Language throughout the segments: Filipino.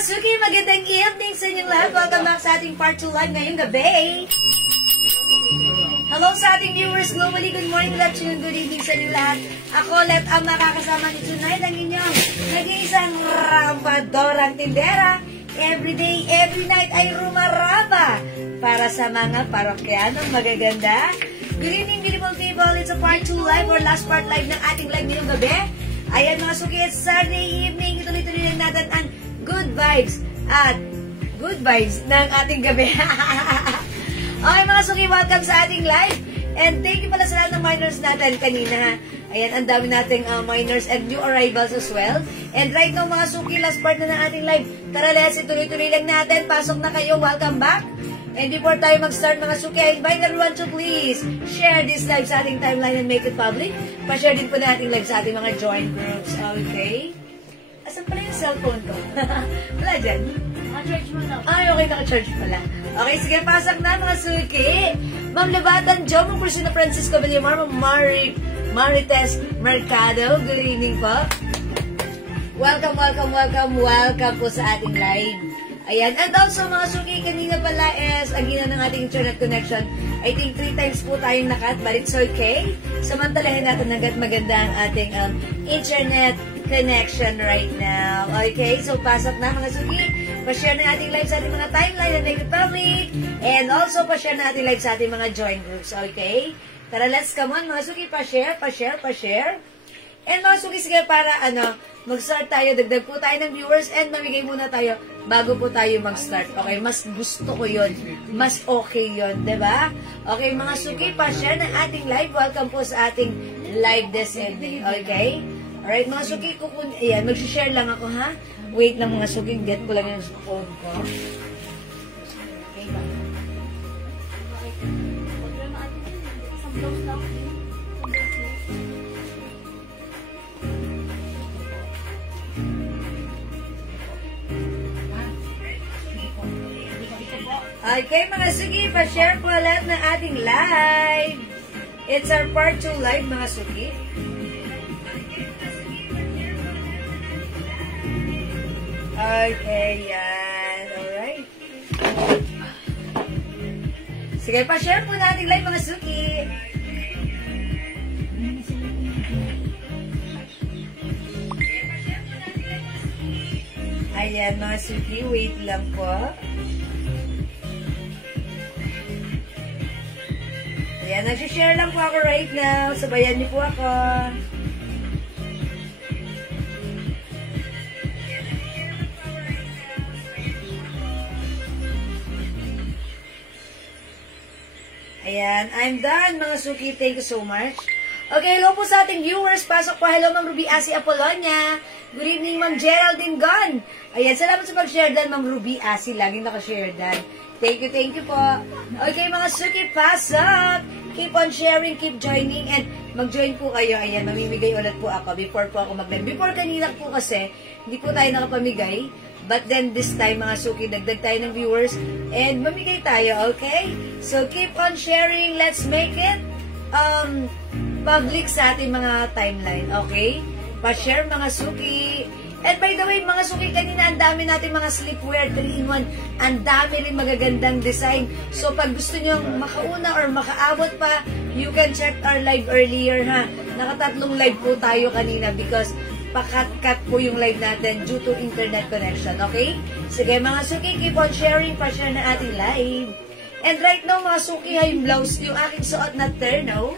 Suki, magandang evening sa inyong lahat. Welcome back sa ating part 2 live ngayong gabi. Hello sa ating viewers globally. Good morning, good afternoon, good evening sa inyong lahat. Ako ulit ang makakasama ni tonight, ang inyong nag-iisang rampadorang tindera. Every day, every night ay rumaraba para sa mga parokyanong magaganda. Good evening, beautiful people. It's a part 2 live or last part live ng ating live ngayong gabi. Ayan mga Suki, it's Saturday evening. Ituloy-tuloy lang natin ang good vibes at good vibes ng ating gabi. Okay mga Suki, welcome sa ating live. And thank you pala sa lahat ng minors natin kanina. Ayan, ang dami nating minors and new arrivals as well. And right now mga Suki, last part na ng ating live. Tara let's ituloy-tuloy lang natin. Pasok na kayo, welcome back. And before tayo mag-start mga Suki, I invite everyone to please share this live sa ating timeline and make it public. Pa-share din po natin live sa ating mga join groups. Okay? Asan pala yung cellphone ko? Wala dyan? Naka-charge mo na. Ay, okay, naka-charge pala. Okay, sige, pasok na mga Suki. Ma'am Labatan, Jo, Ma'am Cristina Francisco Villamar, Ma'am Marites Mercado. Good evening po. Welcome, welcome, welcome, welcome po sa ating live. Ayan, and also mga Suki, kanina pala is agina ng ating internet connection. I think 3 times po tayong nakat, but it's okay. Samantalahin natin hanggat maganda ang ating internet connection right now. Okay, so pasok na mga Suki. Pa-share na ating live sa ating mga timeline and make it public. And also pa-share na ating live sa ating mga join groups. Okay? Tara, let's come on mga Suki. Pa-share, pa-share, pa-share. And mga Suki, sige para mag-start tayo. Dagdag po tayo ng viewers and mamigay muna tayo bago po tayo mag-start. Okay? Mas gusto ko yun. Mas okay yun. Diba? Okay, mga Suki, pa-share na ating live. Welcome po sa ating live this evening. Okay? Alright, mga Suki, ayan, mag-share lang ako, ha? Wait lang, mga Suki, get ko lang yung phone ko. Okay ba? Okay, mga Suki, pa-share po lahat ng ating live. It's our part 2 live, mga Suki. Okay, yan. Alright. Sige, pa-share po natin live mga Suki. Ayan mga Suki, wait lang po. Ayan, nag-share lang po ako right now. Sabayan niyo po ako. Ayan, I'm done mga Suki. Thank you so much. Okay, hello po sa ating viewers. Pasok po. Hello, Ma'am Ruby Asi Apolonia. Good evening, Ma'am Geraldine Gon. Ayan, salamat sa pag-share dan, Ma'am Ruby Asi. Laging naka-share dan. Thank you po. Okay, mga Suki, pasok. Keep on sharing, keep joining, and mag-join po kayo. Ayan, mamimigay ulit po ako before po ako mag-live. Before kanina po kasi, hindi po tayo nakapamigay. But then this time, mga Suki, dagdag tayo ng viewers and mamigay tayo, okay? So, keep on sharing. Let's make it public sa ating mga timeline, okay? Pa-share, mga Suki. And by the way, mga suki, kanina ang dami natin mga sleepwear 3-in-1. Ang dami rin magagandang design. So pag gusto nyo makauna or makaabot pa, you can check our live earlier ha. Nakatatlong live po tayo kanina because pakat-cut po yung live natin due to internet connection. Okay? Sige mga suki, keep on sharing, pa-share na ating live. And right now mga suki, yung blouse, yung aking suot na terno.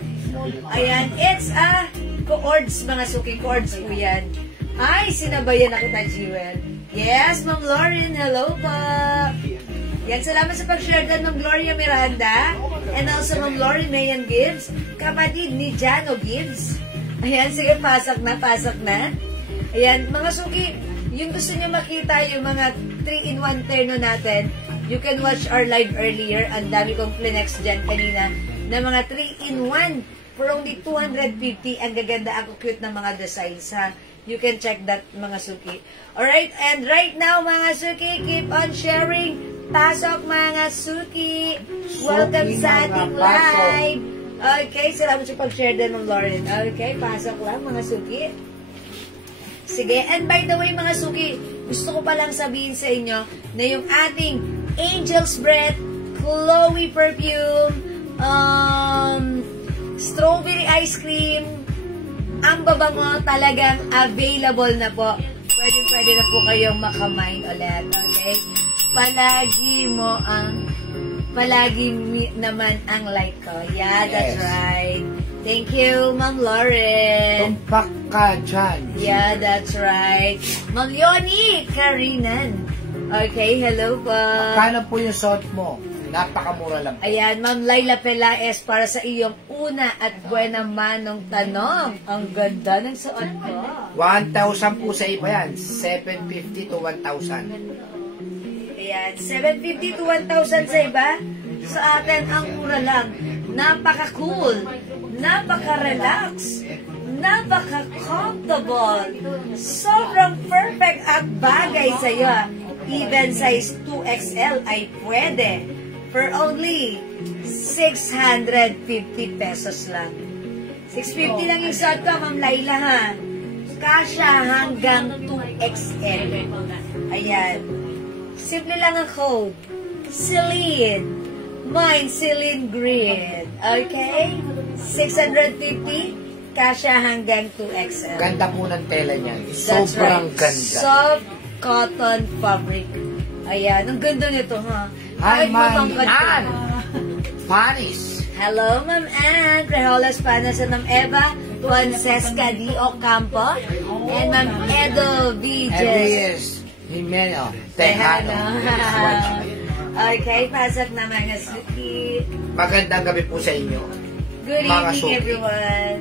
Ayan, it's a cords mga suki, cords po yan. Ay, sinabayan na kita, Jewel. Yes, Ma'am Lauren, hello po. Yan, salamat sa pag-share din, Ma'am Gloria Miranda. And also, Ma'am Lauren Mayan Gibbs, kapatid ni Jano Gibbs. Ayan, sige, pasok na. Ayan, mga suki, yung gusto nyo makita, yung mga 3-in-1 terno natin, you can watch our live earlier. Ang dami kong flinex dyan kanina na mga 3-in-1 for only 250. Ang gaganda, ang cute na mga designs, ha? You can check that, mga suki. Alright, and right now, mga suki, keep on sharing. Pasok, mga suki. Welcome sa ating live. Okay, salamat sa pag-share din ng Lauren. Okay, pasok lang, mga suki. Sige, and by the way, mga suki, gusto ko palang sabihin sa inyo na yung ating Angel's Breath, Chloe Perfume, Strawberry Ice Cream, ang babango talagang available na po. Pwede na po kayong makamine ulit. Okay? Palagi naman ang like ko. Yeah, that's right. Thank you, Ma'am Lauren. Tumpak ka dyan. Yeah, that's right. Ma'am Leonie Karinan. Okay, hello po. Magkano po yung suot mo? Napakamura lang. Ayan, Ma'am Laila Pelaez, para sa iyong una at buena manong tanong. Ang ganda ng suot ko. 1,000 po sa iba yan. 750 to 1,000. Ayan, 750 to 1,000 sa iba. Sa atin, ang mura lang. Napaka-cool. Napaka-relax. Napaka-comfortable. Sobrang perfect at bagay sa iyo. Even size 2XL ay pwede. For only 650 pesos lang. 650 lang yung suot ko, Ma'am Laila, ha? Kasya hanggang 2XL. Ayan. Simple lang ang code. Celine. Mine, Celine Green. Okay? 650. Kasya hanggang 2XL. Ganda po ng tela niyan. That's Sobrang right. ganda. Soft cotton fabric. Ayan. Ang ganda nito, ha? Hi, Ma'am Ann. Panis. Hello, Ma'am Ann. Reholas Panas at Ma'am Eva Francesca D. Ocampo. And Ma'am Edo Viges. Elias Jimeno Tejano. Okay, pasok na mga suki. Magandang gabi po sa inyo. Good mga evening, suki. everyone.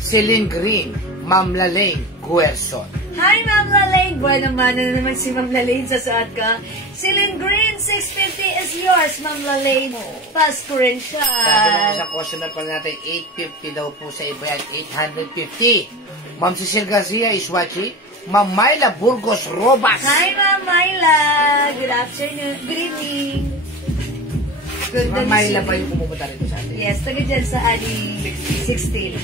Celine Green, Ma'am Lalaine Guerson. Hi, Ma'am Lalaine. Buwan naman na naman si Ma'am Lalaine sa suot ko. Celine Green, 650 is yours, Ma'am Lalaine. Pasko rin siya. Sabi naman sa customer pa natin, 850 daw po sa iba yan, 850. Ma'am Cecil Garcia is watching. Ma'am Myla Burgos Robas. Hi, Ma'am Myla. Good afternoon. Good evening. Good Ma'am Myla ba yung pumupunta rin sa atin? Yes, taga dyan sa Ali 16.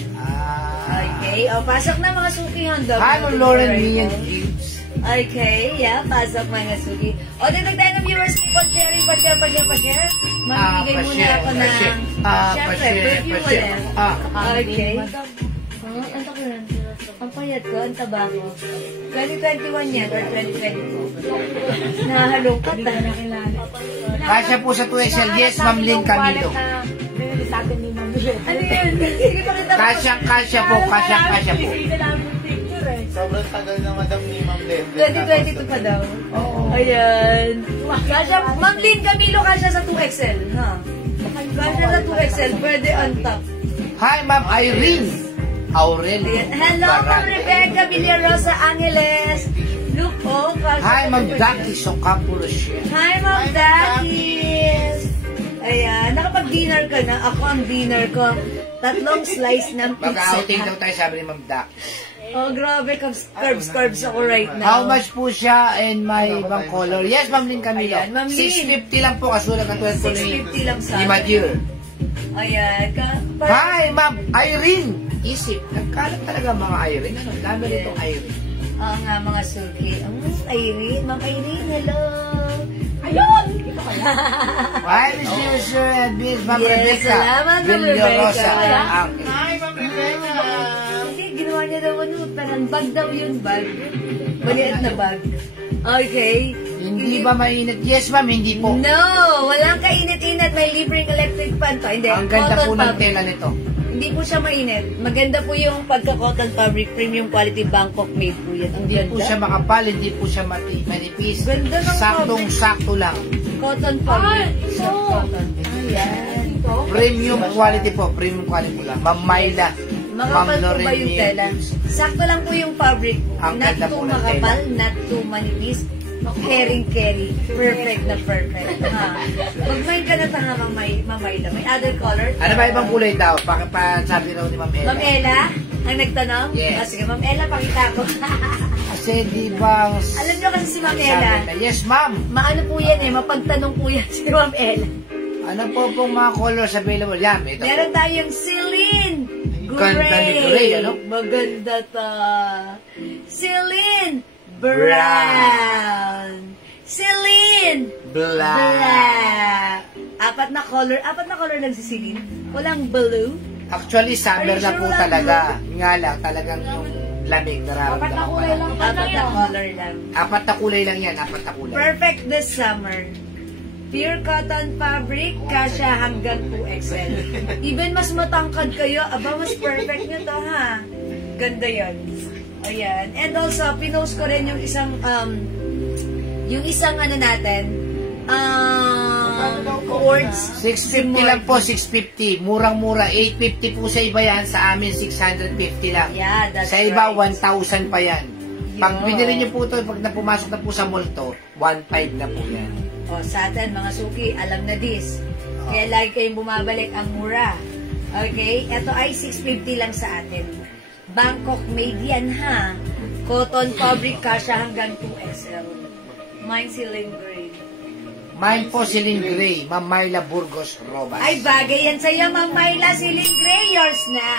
Okay. O, pasok na mga suki handa. Hi, Ma'am Lauren Mian Gibbs. Okay, yeah, pasok mga suki. O, dito tayo ng viewers, keep on sharing, pa-share. Magbigay muna ako ng, syempre, review ulit. Okay. Ang takilan. Ang payat ko, ang taba ko. 2021 yan, or 2022. Nahalungkat na. Kasya po sa 2XL. Yes, Ma'am Lynn Camilo. Ano yun? Sige, pakita mo. Kasya po. Sobrang tagal na madam ni Ma'am Lynn. 2022 pa daw. Ayan. Kasya, Ma'am Lynn Camilo, kasya sa 2XL. Ha? Kasya sa 2XL, pwede on top. Hi, Ma'am Irene Aurelio. Ayan. Hello, Ma'am Rebecca Villarosa Angeles. Look, oh, kasya. Hi, Ma'am Daki Ocampo Rochelle. Hi, Ma'am Dakis. Ayan, nakapag-dinner ka na. Ako ang dinner ko. 3 slice ng pizza. Mag-outing daw tayo, sabi ni Ma'am Daki. Oh, grabe, carbs ako right now. How much po siya and may ibang color? Yes, Ma'am Lynn Camilo. Ayan, Ma'am Lynn. 650 lang po, kasulat ng 12 po ni 650 lang sa Madeir. Ayan. Hi, Ma'am Irene. Isip. Nagkalat talaga mga Irene. Ano? Dami rin itong Irene. Oo nga, mga suki. Irene, Ma'am Irene, hello. Ayun! Ito kaya? Hi, Mr. Sir and Miss Ma'am Yes, Rebecca. salamat, Ma'am Rebecca. Ang Hi, Ma'am Rebecca! Hindi, ginawa niya daw parang bag daw yun, bag. Maliit na bag. Okay. hindi ba mainit? Yes, ma'am, hindi po. No, walang kainit-init. May libreng electric fan to. Hindi, Ang ganda cotton po ng fabric. tela nito. Hindi po siya mainit. Maganda po yung pagka-cotton fabric, premium quality Bangkok made po yan. Ang Hindi po ganda. siya makapal, hindi po siya manipis. Ganda ng Saktong-sakto lang. Cotton fabric. Ay, so, Cotton. Ayan. Premium quality po, premium quality lang. Ma'am Myla. Makapal po ba yung tela? Sakto lang po yung fabric. Ang Not ganda too po ng makapal, not too manipis. Carry. Perfect na perfect. Ha. Mag-mind ka na pa nga, Mamayla. May other color? Ano ba ibang kulay daw? Pakipasabi raw ni Ma'am Ella. Ma'am Ella? Ang nagtanong? Yes. Ah, sige, Ma'am Ella, pakita ko. Kasi di ba... Alam niyo kasi si Ma'am Ella, sabi na, yes, ma'am. maano po yan eh, mapagtanong po yan si Ma'am Ella. Ano po pong mga colors available? Yan, ito. Meron tayong Celine. Ganda ni Gray, ano? Maganda ta. Celine. Brown. Celine. Black. Apat na color lang si Celine. Walang blue. Actually, summer na po talaga. Nga lang, talagang yung lamig nararamdaman ko lang. Apat na color lang. Apat na kulay lang yan, apat na kulay. Perfect this summer. Pure cotton fabric, kasya hanggang 2XL. Even mas matangkad kayo, aba, mas perfect nyo to, ha? Ganda yan. Ayan. And also, pinost ko rin yung isang ano natin, cords. 650 lang po, 650. Murang-mura, 850 po sa iba yan. Sa amin, 650 lang. Yeah, that's Sa iba, right. 1,000 pa yan. Pag Yo. binili nyo po ito, pag pumasok na po sa mall to, 1,500 na po yan. O, sa atin, mga suki, alam na this. Kaya lagi kayong bumabalik ang mura. Okay? Ito ay 650 lang sa atin. Bangkok made yan, ha? Cotton fabric, kasya hanggang 2XL. Mine Celine Gray. Mine po, Celine Gray, Ma'am Myla Burgos Robas. Ay, bagay yan sa'yo, Ma'am Myla. Celine Gray, yours na.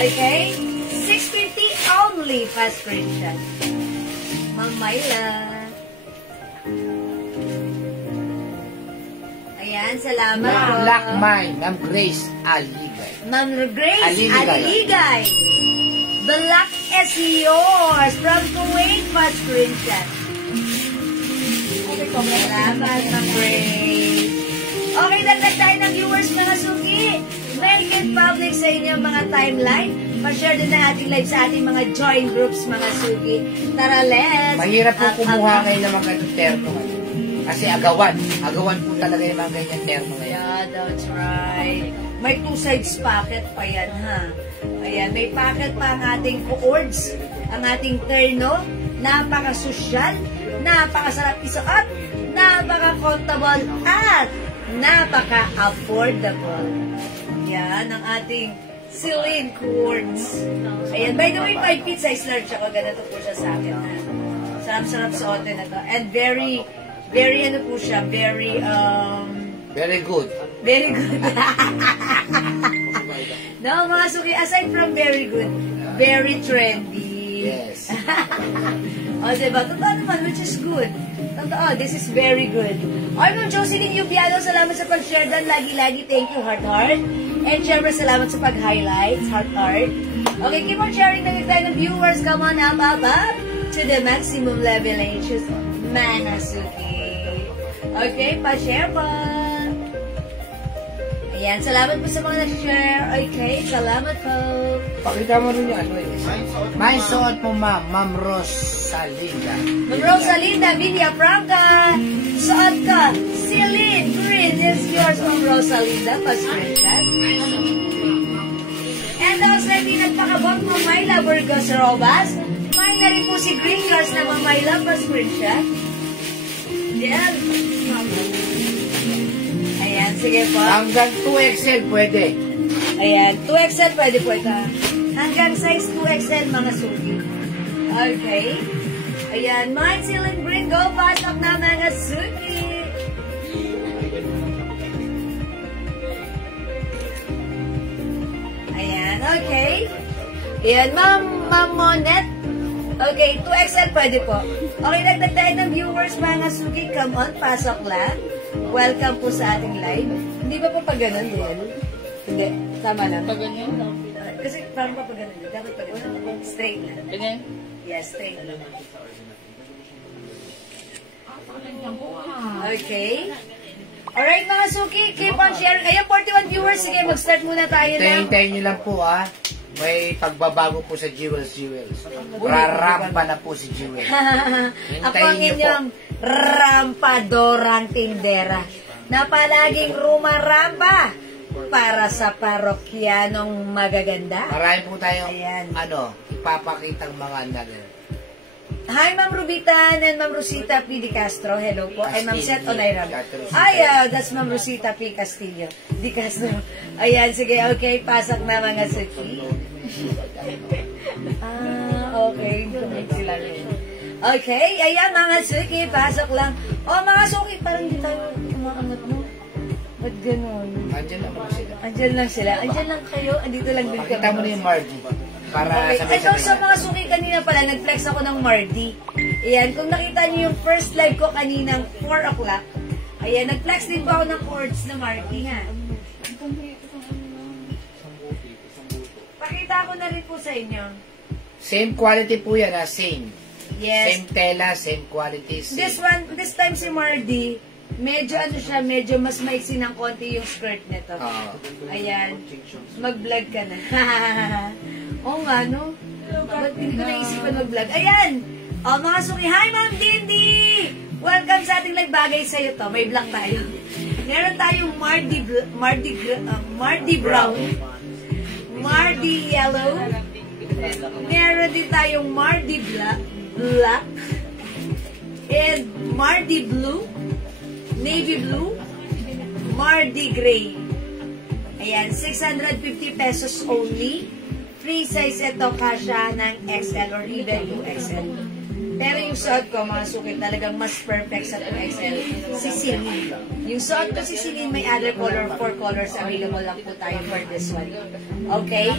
Okay? 650 only. Fast screenshot. Ma'am Myla. Ayan, salamat po. Black Mine, Ma'am Grace Aligay. Ma'am Grace Aligay. Aligay. The luck is yours from Kuwait. Fast screenshot. Salamat, Ma'am Grace. Okay, dagdag tayo ng viewers, mga suki. Make it public sa inyong mga timeline. Pa-share din ang ating live sa ating mga join groups, mga suki. Tara, let's! Mahirap po kumuha ngayon ng mga ganitong terno. Kasi agawan. Agawan po talaga yung mga ganyan terno ngayon. Yeah, that's right. May two sides pocket pa yan, ha? Ayan, may pocket pa ang ating cords, ang ating terno. Napaka-social, napakasarap isuot, napaka-comfortable, at napaka-affordable. Yan ang ating Celine cords. Ayan, by the way, 5 feet size large ako. Ganito po siya sa akin, ha? Sarap-sarap suotin na to. And very ano po siya, very good. very good. No, mga suki, aside from very good, very trendy. Yes. O, diba? Totoo naman, which is good. Totoo, this is very good. Ma'am Jocelyn Yubiado, salamat sa pag-share dan. Lagi-lagi, thank you, heart. And syempre, salamat sa pag-highlights, heart. Okay, keep on sharing na yung tayo ng viewers. Come on up to the maximum level and choose Manasuki. Okay, pa-share po. Ayan, salamat po sa mga nag-share. Okay, salamat po. Pakita mo rin yung ano eh. May suot mo, Ma'am Rosalinda. Ma'am Rosalinda, Villafranca. Suot ka. Celine Green is yours, Ma'am Rosalinda. Pa-screenshot. And also, hindi nagpakabot, Ma'am Myla Burgos Robas. Myla rin po si Green, yours na Ma'am Myla. Pa-screenshot. Yan. Ayan, sige po. Hanggang 2XL pwede. Ayan, 2XL pwede po ito. Hanggang size 2XL, mga suki. Okay. Ayan, Mine Celine Green, go pasok na mga suki. Ayan, okay. Ayan, Ma'am Monet. Okay, 2XL pwede po. Okay, nagdag tayo ng viewers, mga suki. Come on, pasok lang. Welcome po sa ating live. Hindi ba po pag ganun, Del? Hindi, tama lang. Pag ganyan, Kasi parang pa pag ganun. Dapat pag ganun. Straight na. ganyan. Yes, straight na. Okay. Alright, mga suki, keep on sharing. Ayun, 41 viewers. Sige, mag-start muna tayo na. Hintayin nyo lang po may pagbabago po sa Jewels. Rarampa na po si Jewels. Ako ang inyong rampadorang tindera na palaging rumarampa para sa parokyanong magaganda. Marami po tayong, Ayan. ipapakitang mga nagano. Hi, Ma'am Rubitan and Ma'am Rosita P. Di Castro. Hello po. Ay, Ma'am Seth Onayram. Castillo. Ay, that's Ma'am Rosita P. Castillo. Di Castro. Ayan, sige, okay. Pasok na mga suki. Okay. Sila rin. Okay, ayan mga suki. Pasok lang. Mga suki, parang di tayo umaangat mo. Ba't ganun? Andiyan lang po sila. Andyan lang sila. Andyan lang kayo. Andito lang din Pakita mo na yung Margie. Para Okay. sabay-sabay Ito sa na. mga suki kanina pala, nag-flex ako ng Mardi. Ayan, kung nakita niyo yung first live ko kaninang 4 o'clock, ayan, nag-flex din po ako ng chords na Mardi, ha? Pakita ko na rin po sa inyo. Same quality po yan, same. Yes. Same tela, same quality, same. This time si Mardi, medyo medyo mas maiksi ng konti yung skirt nito. Ayan. Mag-vlog ka na. Oo nga, no? Ba't hindi ko naisipan mag-vlog? Ayan! Mga suki, hi Ma'am Dindy! Welcome sa ating live. Bagay sa'yo to. May vlog tayo. Meron tayong Mardi Brown, Mardi Yellow, meron din tayong Mardi Black, and Mardi Blue, Navy Blue, Mardi Gray. Ayan, 650 pesos only. Free size ito, kasya ng XL or even 2XL. Pero yung suot ko, mga suki, talagang mas perfect sa 2XL. Si Celine. Yung suot ko si Celine, may other color, 4 colors available lang po tayo for this one. Okay?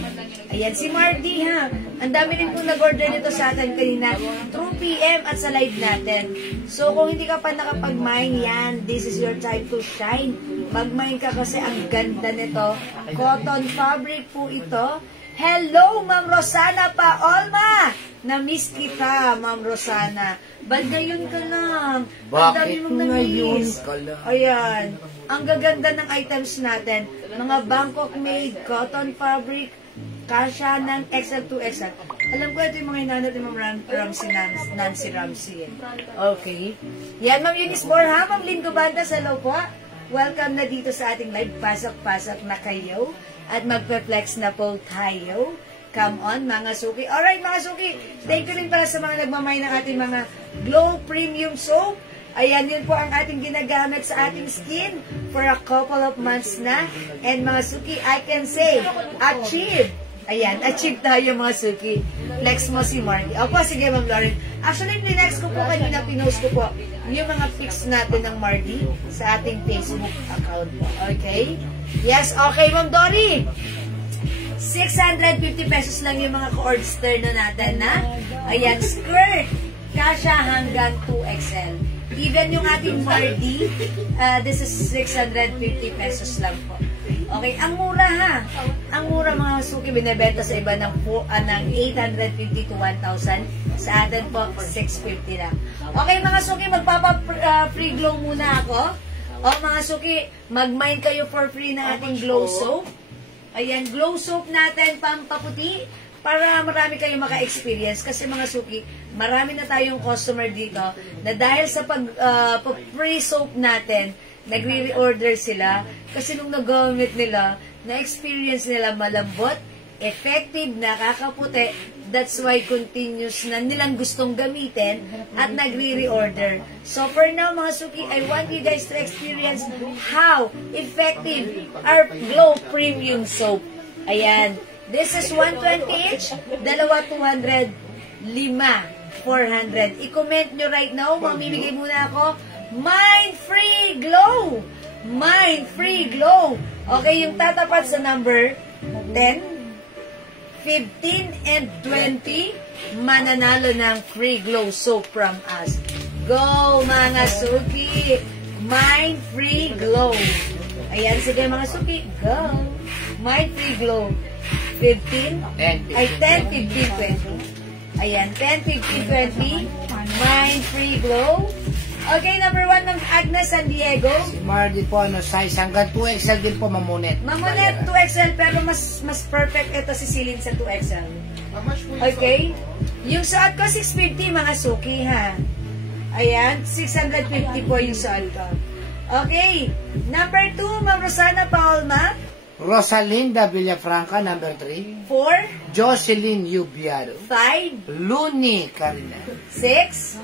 Ayan, si Marty, ha? Ang dami rin po nag-order nito sa atin kanina. 2 p.m. at sa live natin. So, kung hindi ka pa nakapag-mine, yan, this is your time to shine. Mag-mine ka kasi ang ganda nito. Cotton fabric po ito. Hello, Ma'am Rosana Paolma! Na-miss kita, Ma'am Rosana. Ba't ngayon ka lang? Ang dami mong na-miss. Ayan. Ang gaganda ng items natin. Mga Bangkok made, cotton fabric, kasya ng XL to XL. Alam ko ito yung mga hinanap ni Ma'am Nancy Ramsey. Okay. Yan, Ma'am Eunice Borja, Ma'am Lynn Gubantas, hello po. Welcome na dito sa ating live. Pasok-pasok na kayo. At magpe-flex na po tayo. Come on, mga suki. Alright, mga suki. Thank you rin para sa mga nagmamay ng ating mga Glow Premium Soap. Ayan, yun po ang ating ginagamit sa ating skin for a couple of months na. And mga suki, I can say, achieve. Ayan, achieve tayo mga suki. Flex mo si Marky. Opo, sige, Ma'am Lauren. Actually, next ko po kanina, pinost ko po yung mga pics natin ng Marky sa ating Facebook account po. Okay? Yes, okay, Ma'am Dory. 650 pesos lang yung mga co-ordster na natin, na. Ayan, skirt. Kasya hanggang 2XL. Even yung ating Marky, this is 650 pesos lang po. Okay, ang mura ha. Ang mura mga suki, binibenta sa iba ng 850 to 1,000. Sa atin po, 650 lang. Okay mga suki, magpapa-free glow muna ako. O mga suki, mag-mine kayo for free na ating glow soap. Ayan, glow soap natin, pampaputi, para marami kayong maka-experience. Kasi mga suki, marami na tayong customer dito na dahil sa free soap natin, nagre-reorder sila kasi nung nagamit nila, na-experience nila malambot, effective, nakakaputi. That's why continuous na nilang gustong gamitin at nagre-reorder. So for now, mga suki, I want you guys to experience how effective our Glow Premium Soap. Ayan. This is 120 each, dalawa 200, 5 400. I-comment nyo right now, mamimigay muna ako. Mind Free Glow! Mind Free Glow! Okay, yung tatapat sa number 10, 15 and 20, mananalo ng free glow soap from us. Go, mga suki! Mind free glow. Ayan, sige mga suki, go! Mind free glow. 15, 10, ay 10, 15, 20. Ayan, 10, 15, 20. Mind free glow. Okay, number 1 ng Agnes San Diego. Si Mardy po, size hanggang 2XL din po, Mamunet. Mamunet 2XL, pero mas perfect ito si Celine sa 2XL. How much po yung Okay? Yung suot ko, 650, mga suki, ha? Ayan, 650 po yung suot ko. Okay, number 2, Ma'am Rosana Paulma. Rosalinda Villafranca, number 3. 4, Jocelyn Yubiado. 5, Luni Carina. 6,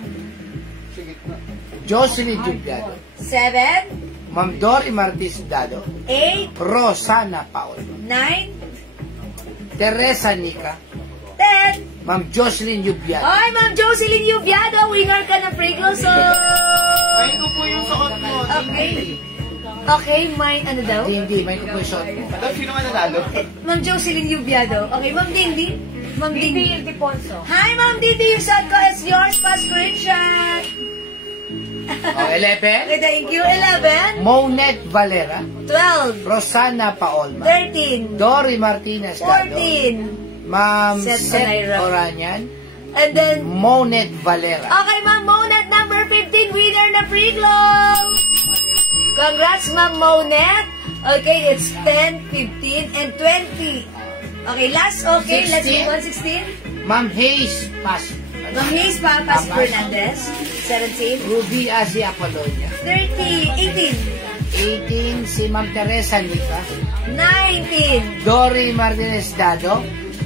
Sige na. Jocelyn Yubiado. 7, Ma'am Dory Martis Dado. 8, Rosana Paul. 9, Teresa Nica. 10. Ma'am Jocelyn Yubiado. Ay, Ma'am Jocelyn Yubiado, winner ka ng free glow soap. Ay, ito po yung suot mo. Okay. Okay, mine, ano daw? Hindi, may kukusot mo. Madam, sino nga nanalo? Ma'am Jocelyn Yubiado. Okay, Ma'am Dindi. Ma'am Dindi. Dindi Ponso. Hi, Ma'am Dindi. Yung suot ko is yours pa screenshot. Oh, 11. Okay, thank you. 11, Monet Valera. 12, Rosana Paolma. 13, Dory Martinez Dado. 14, Ma'am Seth Seth Pereira. Oranyan. and then, Monet Valera. okay, Ma'am Monet, number 15, winner na free glow. Congrats, Ma'am Monet. Okay, it's 10, 15, and 20. Okay, last, okay, let's 16. move on, 16. Ma'am Hayes Pas. Ma'am Hayes Papas Fernandez, 17, Ruby Azi Apolonia. 30, 18, 18, si Ma'am Teresa Nica. 19, Dory Martinez Dado.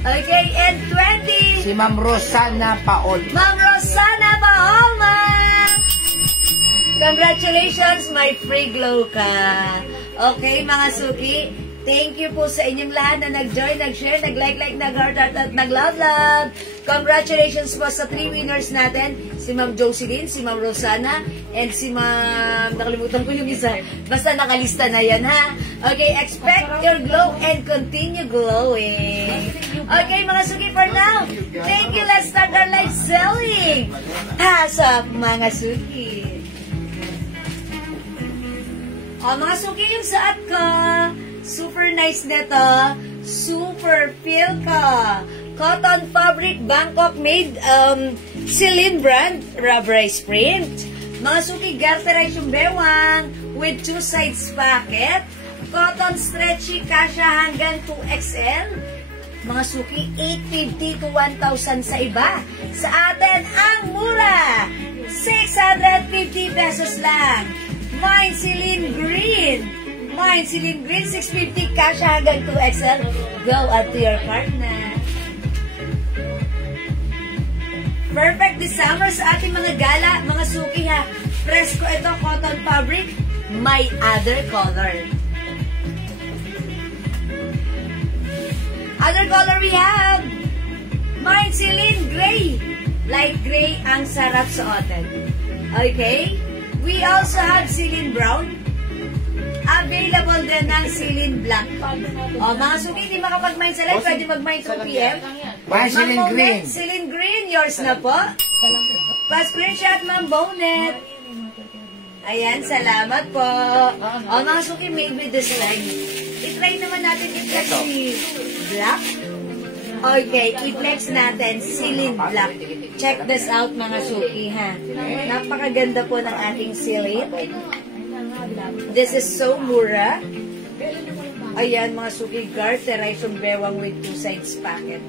okay, and 20, Si Ma'am Rosana Paolma. Ma'am Rosana Paolma! Congratulations, my free glow ka. Okay, mga suki, thank you po sa inyong lahat na nag-join, nag-share, nag-like, nag-heart, at nag-love. Congratulations po sa 3 winners natin, si Ma'am Jocelyn, si Ma'am Rosana, and si Ma'am, nakalimutan ko yung isa. Basta nakalista na yan, ha? Okay, expect your glow and continue glowing. Okay, mga suki, for now, thank you. Let's start our live selling. Pass up, mga suki. O, mga suki, yung saat ko, super nice nito, super feel ka. Cotton fabric, Bangkok made, Celine brand, rubberized print. Mga suki, garterize yung bewang with 2 sides pocket. Cotton stretchy, kasha hanggang 2XL. Mga suki, 850 to 1,000 sa iba. Sa atin, ang mura, 650 pesos lang. Mine Celine Green. Mine Celine Green, 650, kasha hanggang 2XL. Go at your cart na. Perfect this summer sa ating mga gala, mga suki ha. Presko ito, cotton fabric, may other color. Other color we have, Mine Celine Gray. Light gray ang sarap suotin. Okay? We also have Celine Brown. Available din ng Celine Black. O, mga suki, hindi makapag-mine sa live, pwede mag-mine 2 p.m. Ma'am Celine Ma'am Green. Bonet, Celine Green, yours na po. Pa-screenshot, Ma'am Bonet. Ayan, salamat po. O, mga suki, made with design. I-try naman natin i-flex si Black. Okay, i-flex natin Celine Black. Check this out, mga suki, ha. Napakaganda po ng ating Celine. This is so mura. Ayan, mga suki, garterize yung bewang with 2 sides packet.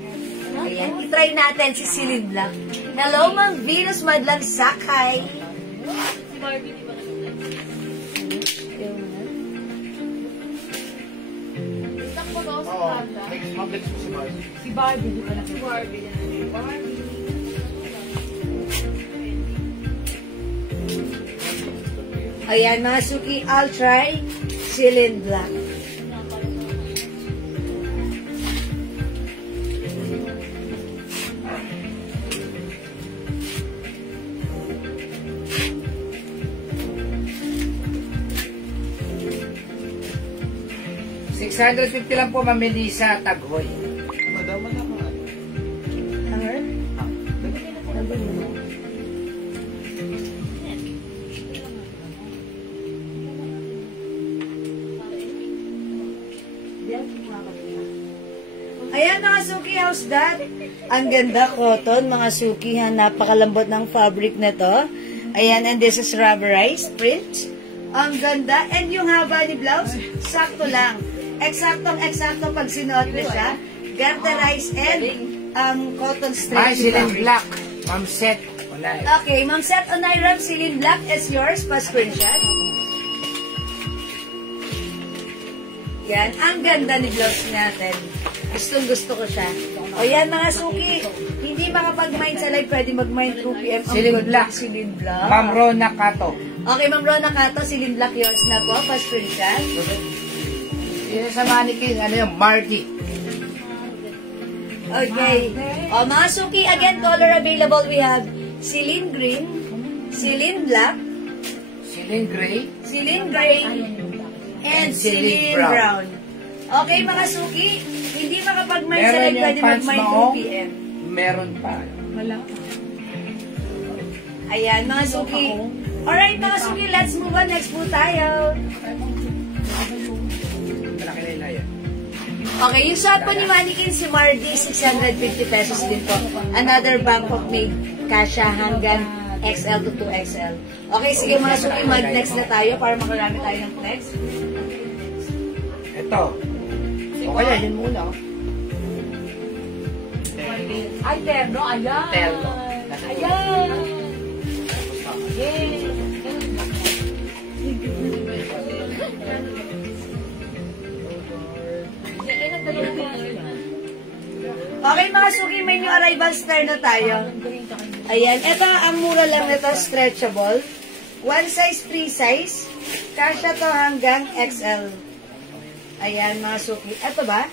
Ayan, i-try natin si Celine Black. Hello, Ma'am Venus Madlang Sakay. Oo. Mabilis po si Marcy. Si Barbie, di ba na? Si Barbie. Ayan, mga suki, I'll try Celine Black. $650 lang po, Ma'am Melissa Taghoy. Madam, Ayan mga Suki, how's that? Ang ganda cotton, mga Suki, ha? Napakalambot ng fabric na to. Ayan, and this is rubberized print. Ang ganda. And yung haba ni blouse, sakto lang. Eksaktong-eksakto pag sinuot mo siya. Garterized and cotton Ay, stretchy Celine fabric. Black. Ma'am Set. Wala. Okay, Ma'am Seth Onairam, Celine Black is yours. Pa-screenshot. Yan, ang ganda ni blouse natin. Gustong-gusto ko siya. O yan mga Suki, hindi makapag-mind sa live, pwede mag-mind 2 p.m. Ang Celine good Black. luck, Celine Black. Ma'am Rona Cato. Okay, Ma'am Rona Cato, Celine Black, yours na po. Pa-screenshot. Yung sa mannequin, ano yung Margie. Okay. O mga Suki, again, color available. We have Celine Green, Celine Black, Celine Gray. Celine Gray, and Celine Brown. Okay, mga Suki, hindi makapag-mind sa live, pwede mag-mind 2 p.m. Meron pa. Wala. Ayan, mga Suki. Alright, mga Suki, let's move on. Next po tayo. Malaki na yun yan. Okay, yung suot po ni Mannequin si Mardi, 650 pesos din po. Another Bangkok made kasha hanggang XL to 2XL. Okay, sige mga Suki, mag-next na tayo para makarami tayo ng flex. Ito. O kaya, yun muna. Oh. Ay, terno. Ayan. Terno. Ayan. Yay. Okay mga Suki, may new arrivals na tayo. Ayan, ito ang mura lang nito, stretchable. One size, free size. Kasha to hanggang XL. Ayan mga Suki. Ito ba?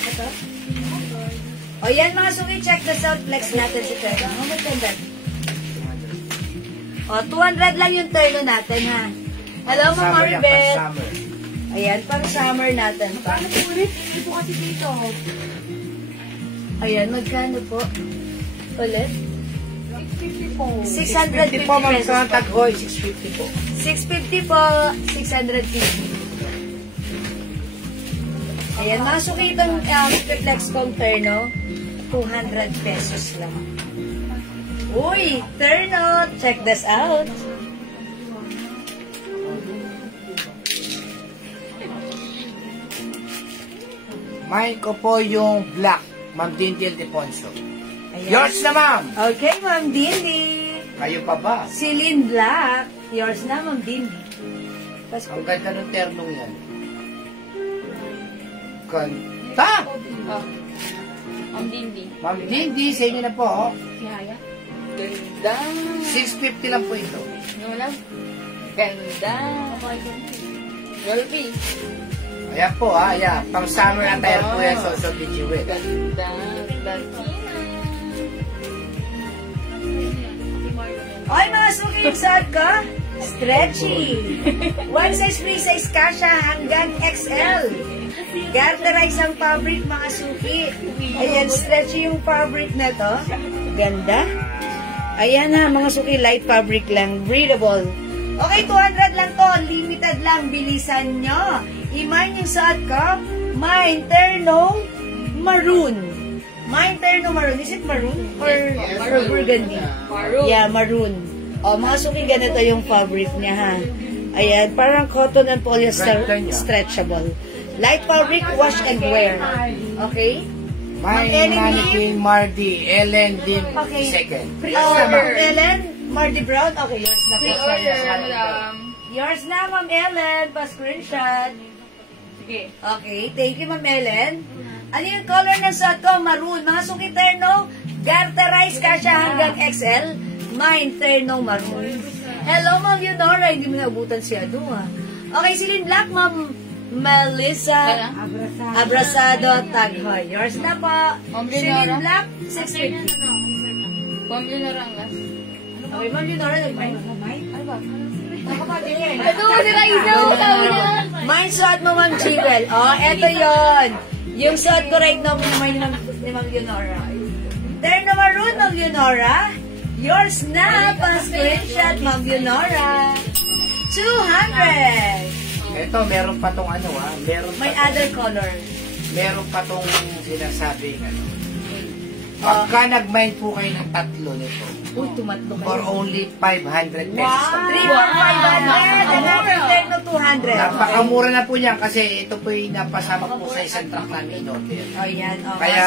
Ito? O yan mga Suki, check the out. Flex natin si Terno. How much is that? O, 200 lang yung Terno natin ha. Hello mga Summer yan, Maribel. summer. Ayan, pang summer natin. Paano po ulit? Hindi po kasi dito. Ayan, magkano po? Ulit? 650 po. 650 po, ma'am, pesos sa po. Taghoy, 650 po. 650 po, 650. Ayan, mga Suki itong Reflex kong Terno, 200 pesos lang. Uy, Terno, check this out. Mine ko po yung black, Ma'am Dindil Deponso. Ayan. Yours na, ma'am! Okay, Ma'am Dindi. Kayo pa ba? Celine Black. Yours na, Ma'am Dindi. Tapos, Ang ganda ng ternong yan. Ganda! Oh. Ang dindi. Ma'am Dindi, sa inyo na po. Oh. Si Haya. Ganda. 650 lang po ito. Yung lang. Ganda. Dolby. Ayan po, ayan. Pang summer attire po yan sa Usog Dichiwit. Ganda. Latina. okay, mga Suki, yung suot ko, stretchy. One size, free size kasha hanggang XL. Garterize ang fabric, mga Suki. Ayan, stretchy yung fabric na to. Ganda. Ayan ha, mga Suki, light fabric lang. Breathable. Okay, 200 lang to. Limited lang. Bilisan nyo. Iman yung suot ko. Mine, Terno, maroon. Mine, Terno, maroon. Is it maroon? Or burgundy? Maroon. Yeah, maroon. O, mga Suki, ganito yung fabric niya ha. Ayan, parang cotton and polyester stretchable. Light fabric, wash and wear. Okay? My mannequin Mardi, Ellen Dim, Okay. second. Ma'am Ellen, Mardi Brown. Okay, yours na po. Pre-order, madam. Yours na, Ma'am Ellen. Pa-screenshot. Sige. Okay, thank you, Ma'am Ellen. Ano yung color ng suot ko? Maroon. Mga Suki Terno, Garterize kasha hanggang XL. Mine, Terno, maroon. Hello, Ma'am Leonora. Hindi mo naabutan si Ado, ha? Okay, Celine Black, Ma'am Melissa Abrasado Taghoy. Yours na po. Ma'am Celine Leonora. Black, 650. Pamilya na lang lang. Okay, Ma'am Leonora, nag-mine? Ano ba? Ano, si Raizo, sabi na. Mine suot mo, Ma'am Jewel. Oh, eto yon. Yung suot ko right now, mine ni Ma'am Leonora. Terno maroon, Ma'am Leonora. Yours na, pa-screenshot, Ma'am Leonora. 200. Ito, meron pa tong ano ha. Meron May pa other color. meron pa tong sinasabing ano. Pagka nag-mine po kayo ng tatlo nito, Uy, tumatlo for kayo. only 500 pesos. 3 for 500, another terno 200. Napakamura na po niya kasi ito po yung napasama po sa isang truck namin in-order. Oh, yan. Oh, Kaya,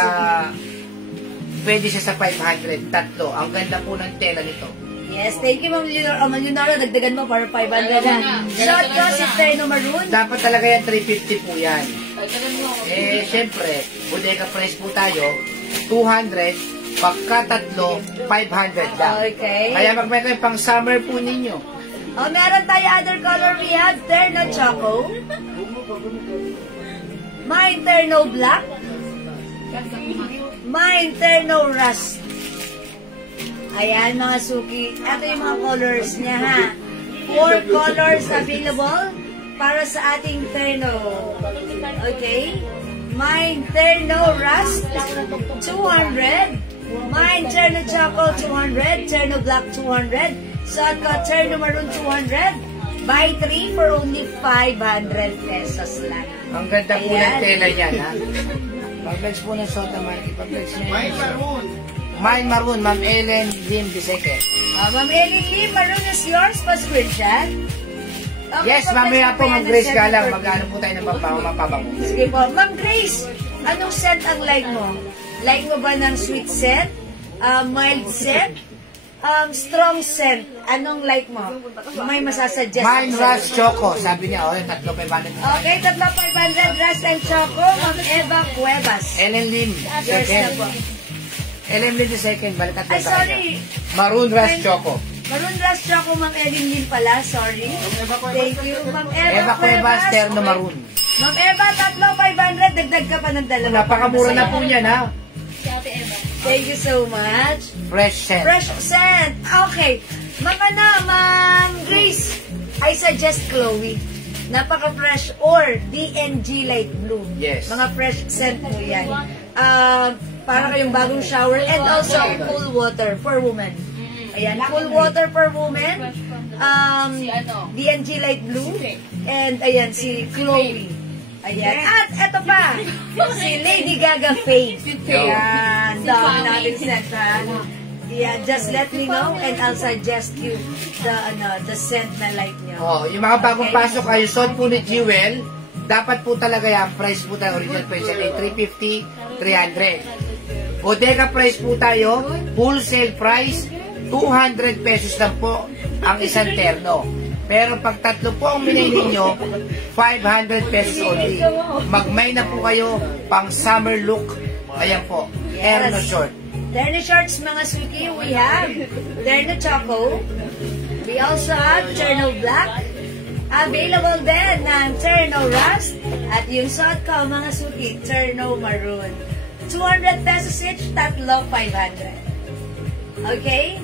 pwede siya sa 500, tatlo. Ang ganda po ng tela nito. yes, thank you, Ma'am Leonardo. Dagdagan mo para 500 na. Shot ko si terno maroon. Dapat talaga yan, 350 po yan. Siyempre, bodega price po tayo, 200, pagka tatlo, 500 lang. Okay. Kaya magmay kayo pang summer po ninyo. Oh, meron tayo other color. We have terno choco. Mine terno black. Mine terno rust. Ayan mga suki. Ito yung mga colors niya ha. 4 colors available para sa ating terno. Okay. Mine terno rust 200. Mine terno choco 200. Terno black 200. Suot ko terno maroon 200. Buy 3 for only 500 pesos lang. Ang ganda po Ayan. ng tela niyan, ha? Pag-flex po ng Sota Market, pag-flex niya. Mine Maroon, Ma'am Ellen Lim Biseke. Ma'am Ellen Lim, maroon is yours pa screenshot. Okay, Yes, pa-flex mamaya mo po, yan Ma'am ng Grace scent Galang, for- mag-ano po tayo ng mapabango. Sige po. Ma'am Grace, anong scent ang like mo? Like mo ba ng sweet scent? Mild scent? Strong scent? Anong like mo? May masasuggest? Mine Rush Choco, sabi niya, oh, yung tatlo 500. Okay, tatlo 500, Rust and Choco, Ma'am Eva Cuevas. Ellen Lim, Yours na po. second. Ellen Lim, second, balikat Ay, na sorry. Maroon Rush Choco. Maroon Rust Choco, Ma'am Ellen Lim pala. Sorry. Thank you, Ma'am Eva Cuevas, Terno Maroon. Ma'am Eva, tatlo 500, dagdag ka pa ng dalawa. Napakamura na po niyan, ha? Thank you so much. Fresh scent. Fresh scent. Okay. Ma'am Grace, I suggest Chloe. Napaka-fresh or DNG Light Blue. Yes. Mga fresh scent mo yan. Para kayong bagong shower and also cool water for women. Ayan, cool water for women. DNG Light Blue. And ayan, si Chloe. Ayan. At eto pa, si Lady Gaga Fade. Ayan, dami natin scent ha. Yeah, just let me know and I'll suggest you the scent na like nyo. Oh, yung mga bagong pasok ay suot po ni Jewel, dapat po talaga yan, price po tayo, original price ay 350, 300. Bodega price po tayo, wholesale price, 200 pesos lang po ang isang terno. Pero pag tatlo po ang minay ninyo, 500 pesos only. Magmay na po kayo pang summer look. Ayan po, terno short. Terno shorts mga suki, we have Terno Choco. We also have Terno Black. Available din ng Terno Rust. At yung suot ko mga suki, Terno Maroon. 200 pesos each, tatlo 500. Okay?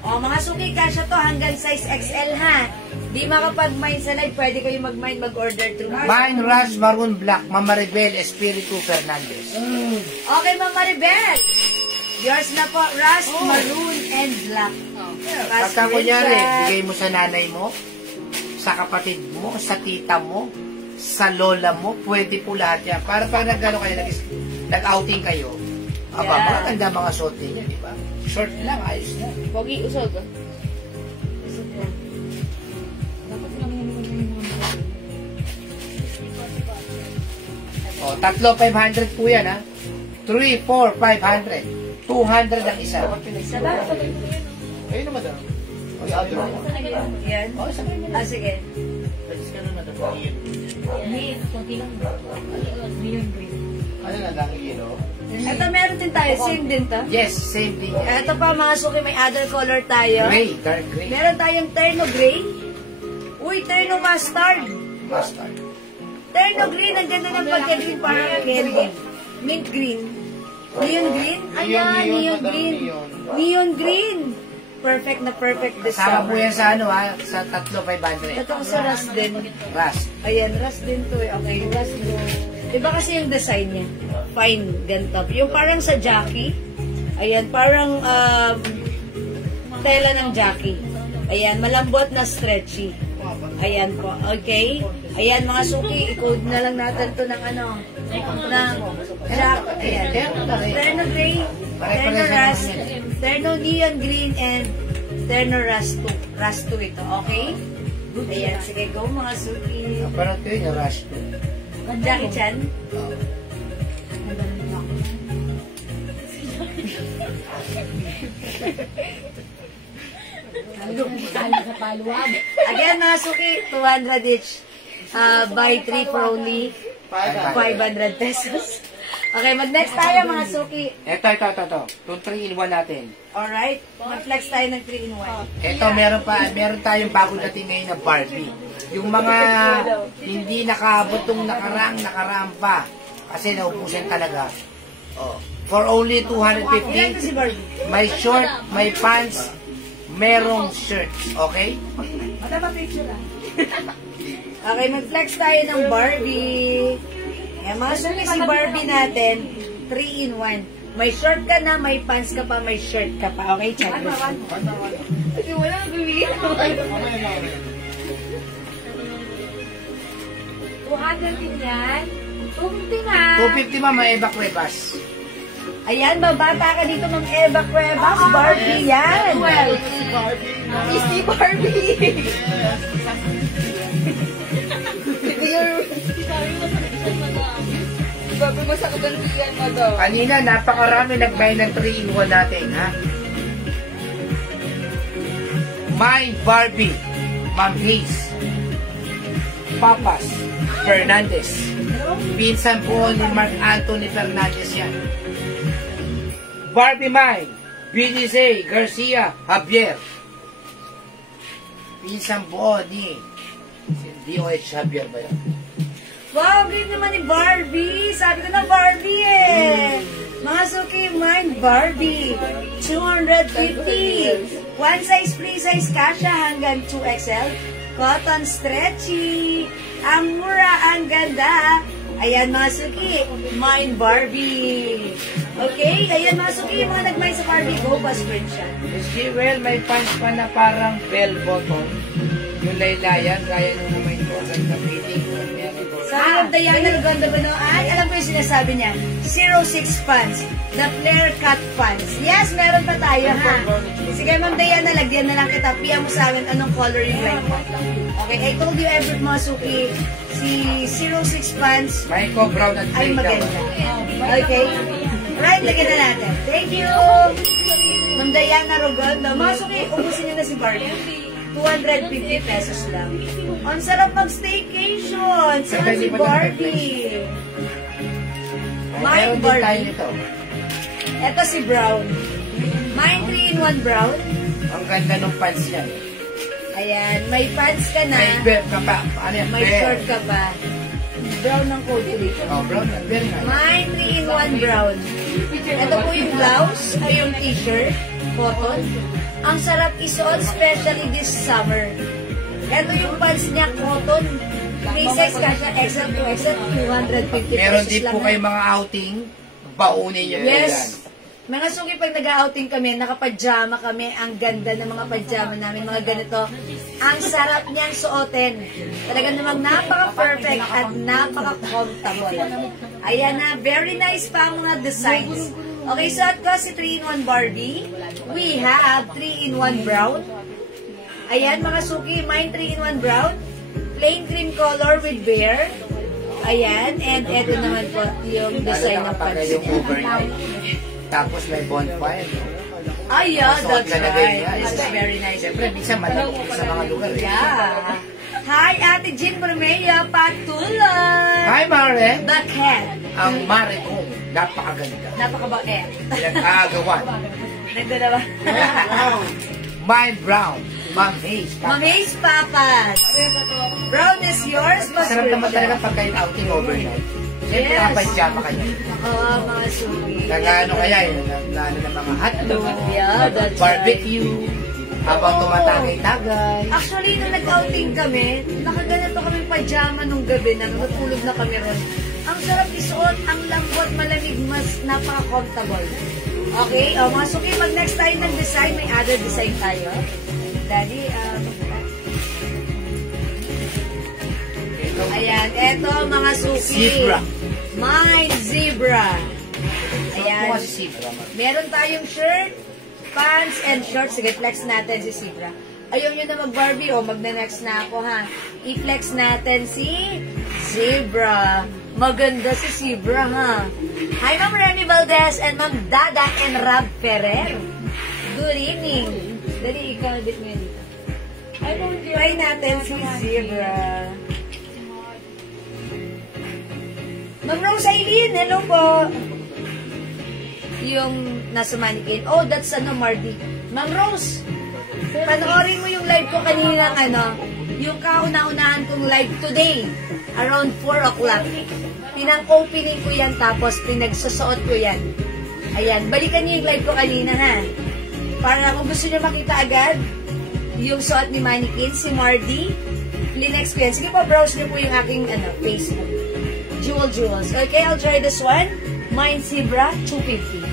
O mga suki, kasya to hanggang size XL ha. Di makapag-mine sa live, pwede kayo mag-mine, mag-order through. Mine Rush Maroon Black, Mama Rebel Espiritu Fernandez. Okay, Ma'am Maribel. Yours na po, Rust, Maroon, and Black. Pagka kunyari, bigay mo sa nanay mo, sa kapatid mo, sa tita mo, sa lola mo, pwede po lahat yan. Para pag nag-ano kayo, nag-outing kayo, aba, Yeah. maganda mga suot niya, di ba? Short lang, ayos na. Pogi, usog. O, tatlo, 500 po yan, ha? 3, 4, 500. 200 ang isa. Ayun naman daw. Yan. Sige. Ano na lang yelo? Ito meron din tayo. Same din to. Yes, same thing. Ito pa mga suki, may other color tayo. Gray, dark gray. Meron tayong terno gray. Uy, terno mustard. Mustard. Terno green. Ang ganda ng pagka-green. Parang candy. Mint green. Neon green? Ayan, neon green. Neon green. Perfect na perfect this Kasama po summer. yan sa ano, ha? Sa tatlo, 500. Ito ko sa rust din. Rust. Ayan, rust din to eh. Okay, rust din. Diba kasi yung design niya? Fine, ganito. Yung parang sa jockey. Ayan, parang tela ng jockey. Ayan, malambot na stretchy. Ayan po, okay? Ayan mga suki, i-code na lang natin to ng ano, ng black, ayan. Terno gray, terno rust, terno neon green, and terno rust 2 ito, okay? Ayan, sige, go mga suki. Parang ito yung rush to. Jackie Chan. Again, mga suki, 200 each. Buy 3 for only 500 pesos. Okay, mag-next tayo mga suki. Ito. Itong 3-in-1 natin. Alright, mag-flex tayo ng 3-in-1. Ito, meron tayong bago dating ngayon na Barbie. Yung mga hindi nakaabot tong nakaraang pa. Kasi naubusan talaga. Oh. For only Ilan to si 250, Barbie? may short, may pants, merong shirts. Okay? Okay, mag-flex tayo ng Barbie. Ayan, mga suki si Barbie natin, 3-in-1. May short ka na, may pants ka pa, may shirt ka pa. Okay, check this out. Kasi wala na bibigyan. 200 din yan. 250 na. 250 ma'am, may Eva Cuevas. Ayan, babata ka dito ng Eva Cuevas. Barbie yan. Si Barbie. Babi mo sa kagantiyan mo daw. Kanina, napakarami nagbay ng 3-in-1 natin, ha? My Barbie, Ma'am Hayes, Papas, Fernandez. Pinsan po ni Mark Anthony Fernandez yan. Barbie Mine, BDC, Garcia, Javier. Pinsan po ni DOH Javier ba yan? Wow, great naman ni Barbie. Sabi ko na Barbie eh. Mga suki, mine Barbie. 250. One size, free size, kasha hanggang 2XL. Cotton stretchy. Ang mura, ang ganda. Ayan mga suki, mine Barbie. Okay, ayan mga suki, yung mga nag-mine sa Barbie, go pa screenshot. Miss well, may pants pa na parang bell bottom. Yung laylayan, kaya nung naman ito. Ganda feeling. Sabi ng Diana Luganda ba no? Ay, alam ko yung sinasabi niya. 06 pants. The flare cut pants. Yes, meron pa tayo ha. Sige, Ma'am Diana, lagyan na lang kita. Piyan mo sa amin anong color yung like mo. Okay, I told you every mga suki, si 06 pants May ko brown at ay gray daw. maganda. Okay? Right, lagyan na natin. Thank you! Ma'am Diana Luganda. Mga suki, ubusin niyo na si Barbie. 250 pesos lang. Ang sarap mag-staycation. Saan si Barbie? Mine Meron din tayo Barbie. nito. Ito si Brown. Mine 3-in-1 Brown. Ang ganda ng pants niya. Ayan. May pants ka na. May bear ka pa. Ano yan? May Bear. short ka pa. Brown ng kodi dito. Oh, brown na. Bear nga. Mine 3-in-1 Brown. Ito po yung blouse ay yung t-shirt. Cotton. Ang sarap isuot, especially this summer. Ito yung pants niya, cotton. May size ka siya, XL to XL, 250 Meron pesos din lang. po kayo mga outing. Baunin niyo Yes. Mga suki, pag nag-outing kami, nakapajama kami, ang ganda ng mga pajama namin, mga ganito. Ang sarap niyan suotin. Talaga namang napaka-perfect at napaka-comfortable. Ayan na, very nice pa ang mga designs. Okay, suot ko si 3-in-1 Barbie. We have 3-in-1 brown. Ayan, mga suki, mine 3-in-1 brown. Plain cream color with bear. Ayan, and eto naman po yung design ng pants yung niya. overnight. Tapos may bonfire. Ay, yeah, Suot that's ka na right. ganyan. This is very nice. Siyempre, minsan malamig sa mga lugar. Eh. Yeah. Hi, Ate Jean Bermea, patuloy. Hi, Mare. Bakit? Ang Mare ko, napakaganda. Napakabait. Pinag-aagawan. Nagdalawa. My Brown, Ma'am Hayes. Ma'am Hayes, Papas. Brown is yours. Sarap naman talaga pag kayo outing overnight. Siyempre, Yes. nakapajama kayo. Oo, mga suki. Nag-ano kaya yun? Nag-ano ng mga hotdog. Yeah, that's barbecue. Habang tumatagay-tagay. Actually, nung nag-outing kami, nakaganito kami pajama nung gabi na natulog na kami ron. Ang sarap isuot, ang lambot, malamig, mas napaka-comfortable. Okay, mga suki, pag next tayo ng design, may other design tayo. Daddy, ayan, eto mga suki. Zebra. Mine Zebra. Ayan. Ayan. Meron tayong shirt, pants, and shorts. Sige, flex natin si Zebra. Ayaw nyo na mag-Barbie, o magna-next na ako, ha? I-flex natin si Zebra. Maganda si Zebra, ha? Hi, Ma'am Remy Valdez and Ma'am Dada and Rab Ferrer. Good evening. Dali, ikaw, bit mo yun dito. Try natin si Zebra. Ma'am Rose Aileen, hello po. Yung nasa mannequin. Oh, that's Mardi. Ma'am Rose, panoorin mo yung live ko kanina, yung kauna-unahan kong live today, around 4 o'clock. Pinang-opening ko yan, tapos pinagsusuot ko yan. Ayan, balikan niyo yung live ko kanina, ha? Para kung gusto niyo makita agad, yung suot ni mannequin, si Mardi, linex ko yan. Sige po, browse niyo po yung aking Facebook. Jewels. Okay, I'll try this one. Mine Zebra, 250.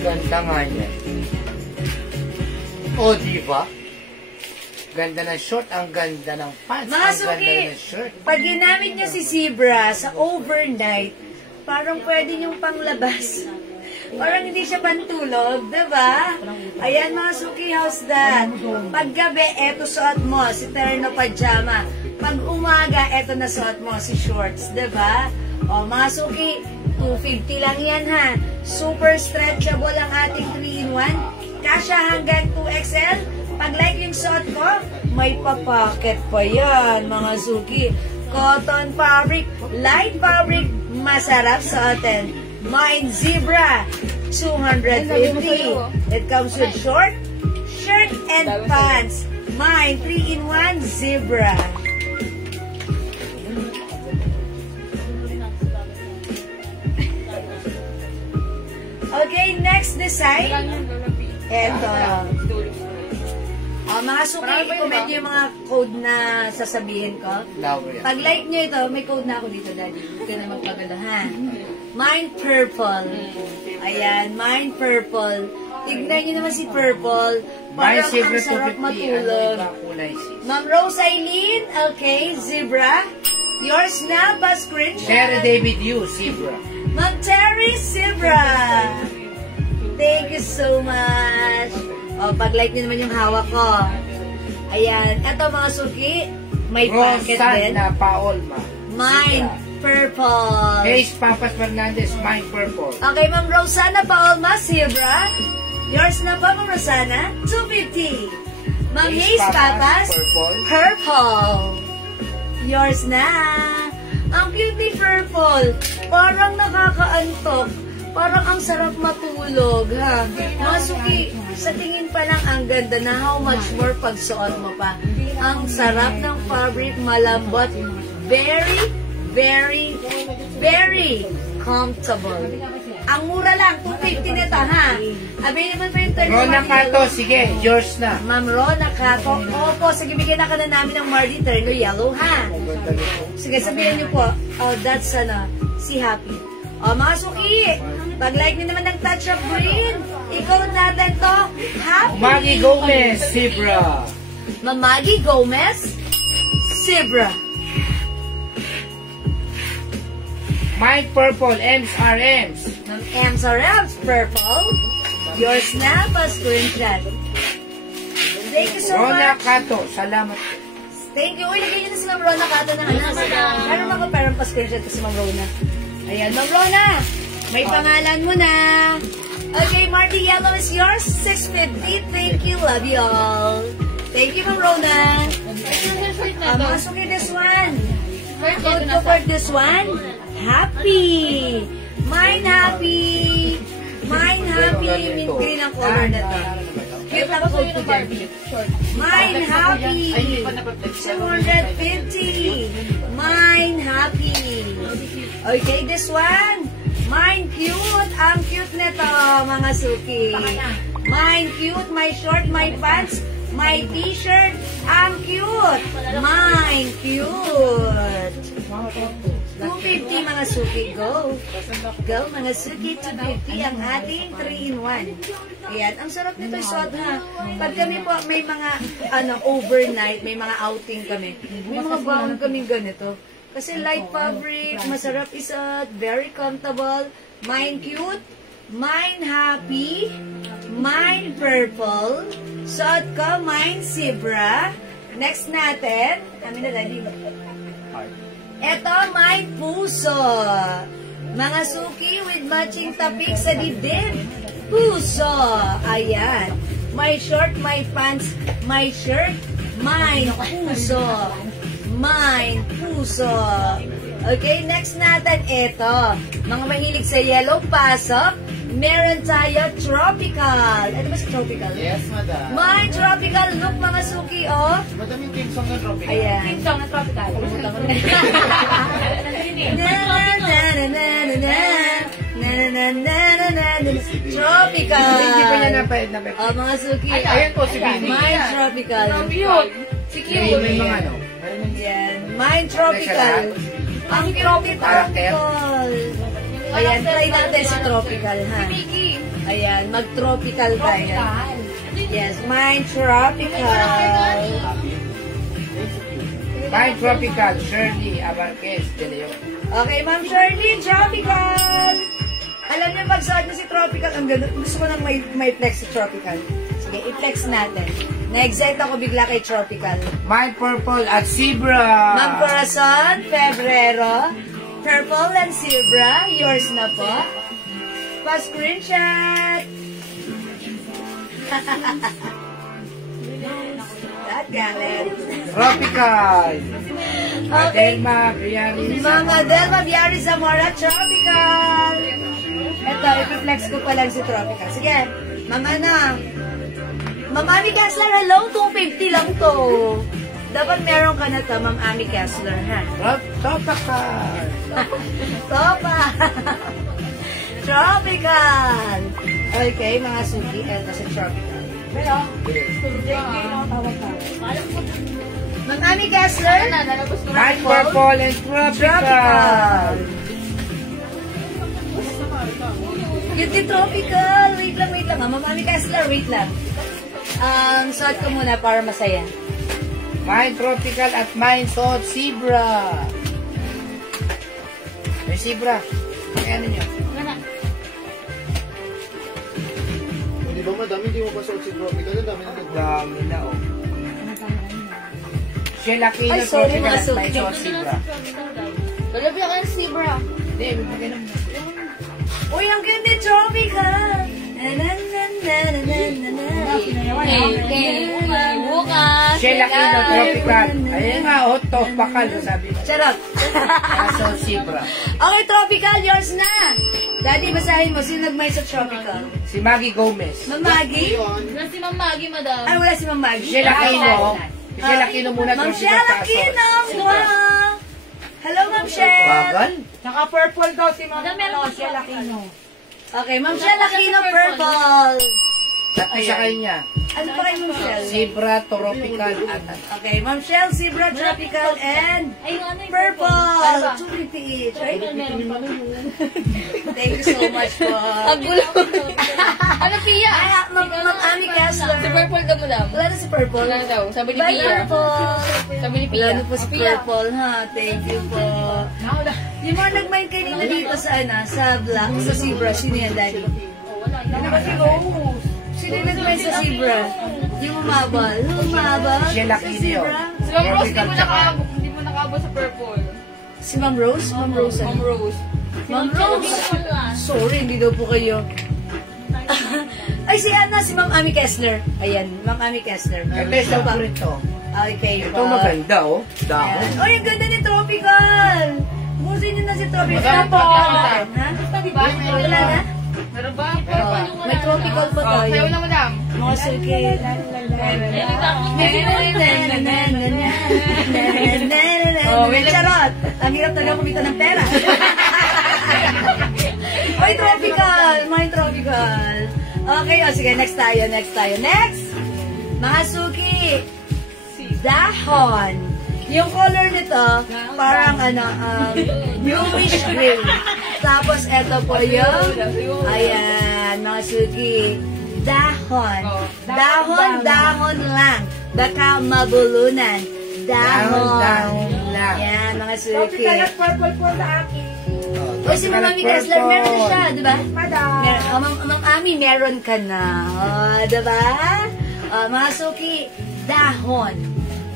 Ganda nga yan. O, diba? Ganda ng short, ang ganda ng pants, Mga ang suki, ganda ng shirt. pag ginamit nyo si Zebra sa overnight, parang pwede nyong panglabas. Parang hindi siya pantulog, diba? Ayan mga suki, how's that? Pag gabi, eto suot mo, si terno pajama. Pag umaga, eto na suot mo, si shorts, diba? O mga suki, 250 lang yan, ha? Super stretchable ang ating 3-in-1. Kasya hanggang 2XL. Pag like yung suot ko, may papaket pa yan, mga suki. Cotton fabric, light fabric, masarap suotin. Mine Zebra, 250. It comes with short, shirt, and pants. Mine 3-in-1 Zebra. Okay, next design. Ito. Mga suki, i-comment nyo yung mga code na sasabihin ko. Pag like nyo ito, may code na ako dito, Daddy. Huwag ka na magpagalo, ha? Mine Purple. Ayan, Mine Purple. Tignan nyo naman si Purple. Parang ang sarap matulog. Ma'am Rose Aileen, okay, Zebra. Yours na, pa screenshot. Terry David Yu, Zebra. Ma'am Terry, Zebra. Thank you so much. O, pag-like nyo naman yung hawak ko. Ayan. Ito mga suki, may packet din. Rosan na Paolma. Mine Purple. Ace Papas Fernandez, Mine Purple. Okay, Ma'am Rosana Paolma, Zebra. Yours na pa, Ma'am Rosana, 250. Ma'am Ace Papas, Purple. Yours na. Ang cute ni Purple. Parang nakakaantok. Parang ang sarap matulog, ha? Mga suki, sa tingin pa lang ang ganda na how much more pag suot mo pa. Ang sarap ng fabric, malambot. Very, very, very comfortable. Ang mura lang, 250 nito, ha? Available pa yung 31 Rona Cato, sige, yours na. Ma'am Rona Cato, opo, sige, bigyan na ka na namin ng Mardi Terno Yellow, ha? Sige, sabihin niyo po, oh, that's si Happy. O, mga suki, pag-like nyo naman ng touch of green, ikaw natin to, Happy. Maggie Gomez, Zebra. Maggie Gomez, Zebra. Mine Purple, M's RM's. M's RM's Purple. Yours na, pa-screenshot. Thank you so Rona much. Cato, salamat. Thank you. Uy, lagyan nyo na si Ma'am Rona Cato ng Ano mga parang pa-screenshot ko si Ma'am Rona. Ayan, Ma'am Rona, may pangalan mo na. Okay, Marty Yellow is yours, 650. Thank you, love you all. Thank you, Ma'am Rona. Masukin this one. Code ko for this one, Happy. Mine Happy. Mine Happy. Mint green ang color na to. Cute ang code ko dyan. Mine Happy. 250. Mine Happy. Okay, this one. Mine Cute. Ang cute nito, mga suki. Mine Cute. My short, my pants, my t-shirt. Ang cute. Mine Cute. 250 mga suki. Go. Go mga suki, 250 ang ating 3-in-1. Ayan, ang sarap nito isuot ha. Pag kami po may mga overnight, may mga outing kami. May mga baon kaming ganito. Kasi light fabric, masarap isuot, very comfortable, mine cute, mine happy, mine purple, suot ko mine zebra. Next natin, kami na dali. Ito, mine puso. Mga suki with matching tapik sa dibdib. Puso. Ayan. My short, my pants, my shirt, mine puso. Mine puso. Okay, next natin, ito. Mga mahilig sa yellow pasok. Meron tayo tropical. Ano ba si tropical? Yes, madam. My tropical look, mga suki, oh. Madam, yung team song ng tropical. Ayan. Team song na tropical. Tropical. Hindi pa niya napayad na Oh, mga suki. Ayan po, si Bini. My tropical. Cute. Si May cute. mga ano. Ayan. My tropical. Ang tropical. Ayan, try natin si tropical, ha? Mickey. Ayan, mag-tropical tayo. Yes, my tropical. My tropical, Shirley Abarquez de Leon. Okay, Ma'am Shirley, tropical. Alam niyo, pag suot niyo si tropical, ang ganda. Gusto ko nang may flex si tropical. Sige, i-flex natin. Na-excite ako bigla kay tropical. My purple at zebra. Ma'am Corazon, Febrero, purple and zebra, yours na po. Pa-screenshot. That galit. Tropical. Okay. Adelma Brianis. Mga Delma Biari Zamora, tropical. Ito, ipiflex ko pa lang si tropical. Sige, Ma'am Ana. Ma'am Ami Kessler, hello, 250 lang to. Dapat meron ka na to, Ma'am Ami Kessler, ha? Tropical. Topa! Tropical! Okay, mga suki, nasa tropical. Pero, Ma'am Ami Kessler, My purple and tropical. tropical! Cute tropical! Wait lang, ha. Ma'am Ami Kessler, wait lang. Suot ko muna para masaya. My tropical at mine suot zebra. May zebra. May ano nyo? Hindi ba madam, hindi mo ba suot si tropical? Ang dami na Dami na oh. Sheila Aquino Ay, sorry, tropical mga at mine suki. suot zebra. Galap yung ang zebra. Hindi, may pagkinom na. Uy, ang ganda tropical! Bukas. Sheila Aquino tropical. Ayun nga, oh, topakal. Sabi ko. Charot! Aso zebra. Okay, tropical, yours na! Daddy, basahin mo. Sino nagmay sa tropical? Si Maggie Gomez. Ma'am Maggie? Na si Ma'am Maggie, madam. Ay, wala si Ma'am Maggie. Sheila Aquino. Si Sheila Aquino muna Ma'am tropical Sheila sa aso. Aquino! Wow! Hello, Ma'am Shell! Bagal? Naka-purple daw si Ma'am Madam, meron po Sheila Aquino. Okay, Ma'am Shell Aquino, purple. Tatlo sa kanya. Ano pa kayo, Ma'am Shell? Zebra, tropical, at Okay, Ma'am Shell, zebra, tropical, and Ay, ano yung purple. 250 each. Right? Thank you so much po. Ang gulo. Ano, Pia? Ay, Ma'am Ami Kessler. Si Purple ka, madam. Wala na si purple. Wala na daw. Sabi ni Bye, Pia. purple. Sabi ni Pia. Wala na po si purple, ha? Thank you po. Yung mga nag-mind kanina dito sa black, sa zebra, sino yan, Daddy? Sino yung nag-mind sa zebra? Yung umabal. Umabal? Sheila Sa Aquino. zebra? Si Ma'am Rose, Tropical tsaka. hindi mo nakabot sa purple. Si Ma'am Rose? Ma'am Rose. Ma'am Rose. Ma'am Rose. Sorry, hindi daw po kayo. Ay, si Ana, si Ma'am Ami Kessler. Ayan, Ma'am Ami Kessler. Ito yung favorito. Okay, Ito maganda oh. Dahon. Ayan. Ay, ang ganda ni Tropical! Musin niyo na si Tropical. Maganda po. Ha? Diba? Wala na? Meron ba? Oh, may Tropical pa tayo. Sayo na, madam. Mga suki. Oh, may charot. Ang hirap talaga kumita ng pera. Oy, tropical. May tropical. Okay, o sige, next tayo. Next! Mga suki. Dahon. Yung color nito, parang bluish gray. Tapos, eto po yung, ayan, mga suki, dahon. Dahon lang. Baka mabulunan. Dahon lang. Ayan, mga Sophie, suki. ka purple po sa akin. O, si Mami Kessler, meron na siya, di ba? Madam. Mang Ami, meron ka na. O, di ba? Mga suki, dahon.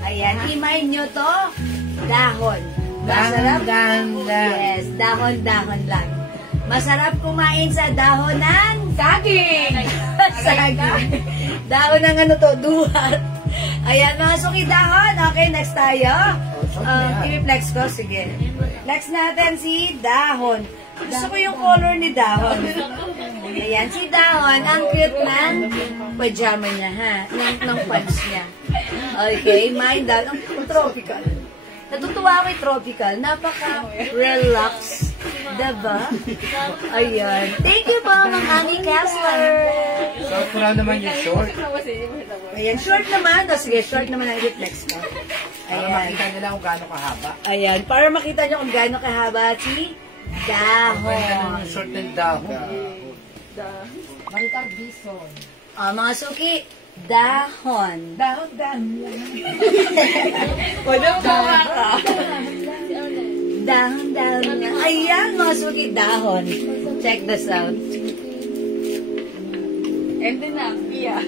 Ayan, imay nyo to, dahon. Masarap. Dahon lang. Yes, dahon-dahon lang. Masarap kumain sa dahon ng saging. Saging. Dahon ng duhat. Ayan, mga suki dahon. Okay, next tayo. I-reflex ko, sige. Next natin si dahon. Gusto ko yung color ni dahon. Ayan, si dahon. Ang cute ng pajama niya, ha? Ng pants niya. Okay, mine dahon. Ang tropical. Natutuwa ako yung tropical. Napaka-relax. Diba? Ayan. Thank you po, Mang Ami Kessler. So, kurang naman yung short. Ayan, short naman. O, sige, short naman ang reflex ko. Para makita nila kung gaano kahaba. Ayan, para makita nyo kung gaano kahaba si dahon. Yung short ng dahon. Maricar Bison. Mga suki, dahon. Dahon. Dahon. Ayan, mga suki, dahon. Check this out. And then na, iya.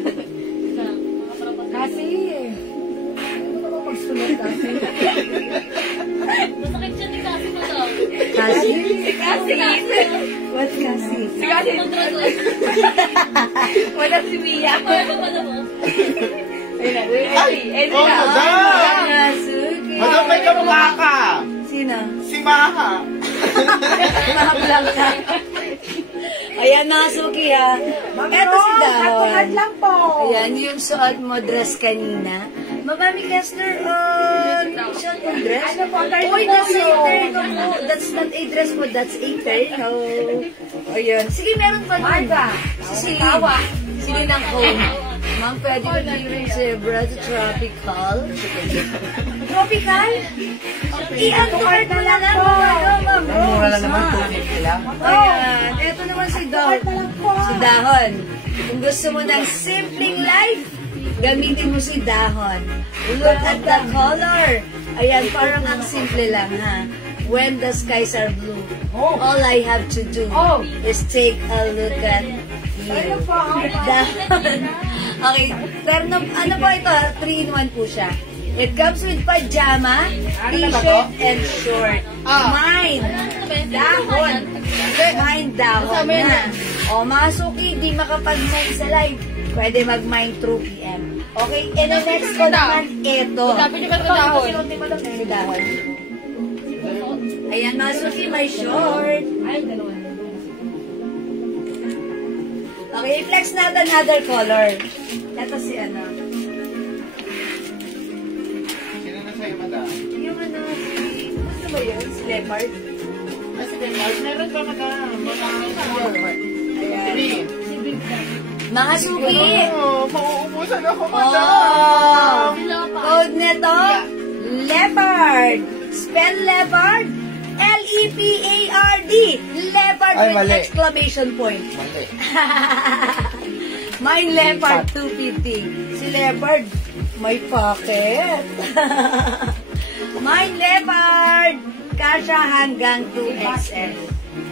Kasi, ano ka ba magsulat kasi? Masakit siya ni Kasi mo daw. Kasi? Kasi. What kasi? Si Kasi kontratos. Wala si Mia. Ano pa na mo? Oh, madam! Mga suki. Madam, may kamukha ka! Sino? Si Maha! Mahaplang ka. Ayan, mga suki, ha. Eto si dahon. At lang po. Ayan, yung suot mo dress kanina. Mami Kessler, suot mo dress? Ano po, Uy, that's a terno po. That's not a dress po, that's a terno. Ayan. Sige, meron pa nun. Marga. Sige ng home. Ma'am, pwede ko na yung zebra to tropical. Tropical? I-upgrade mo na lang. Ma'am. Mura lang naman, 250 lang. Ayan. Eto naman si Dahon. Si Dahon. Kung gusto mo ng simpleng life, gamitin mo si Dahon. Look at the color. Ayan, parang ang simple lang, ha? When the skies are blue, all I have to do is take a look at you. Dahon. Okay, pero ano po ito? 3-in-1 po siya. It comes with pajama, t-shirt, and short. Mine, dahon. Mine, dahon na. O, mga suki, di makapag-mine sa live. Pwede mag-mine through PM. Okay, and the next ko naman, ito. Sabi niyo ba ito dahon? Si dahon. Ayan, mga suki, may short. Okay, flex natin another color. Ito si ano. Sino na sa'yo, madam? Yung ano, ano ba yun? Si Leopard? Si Leopard, meron ba, madam? Ayan. Mga suki! Mauubusan ako, Oh! Code nito, Leopard! Spell Leopard, L-E-P-A-R-D. Leopard Ay, with mali. exclamation point. Mali. Mine Leopard 250. Si Leopard, may pocket. Mine Leopard, kasha hanggang 2XL.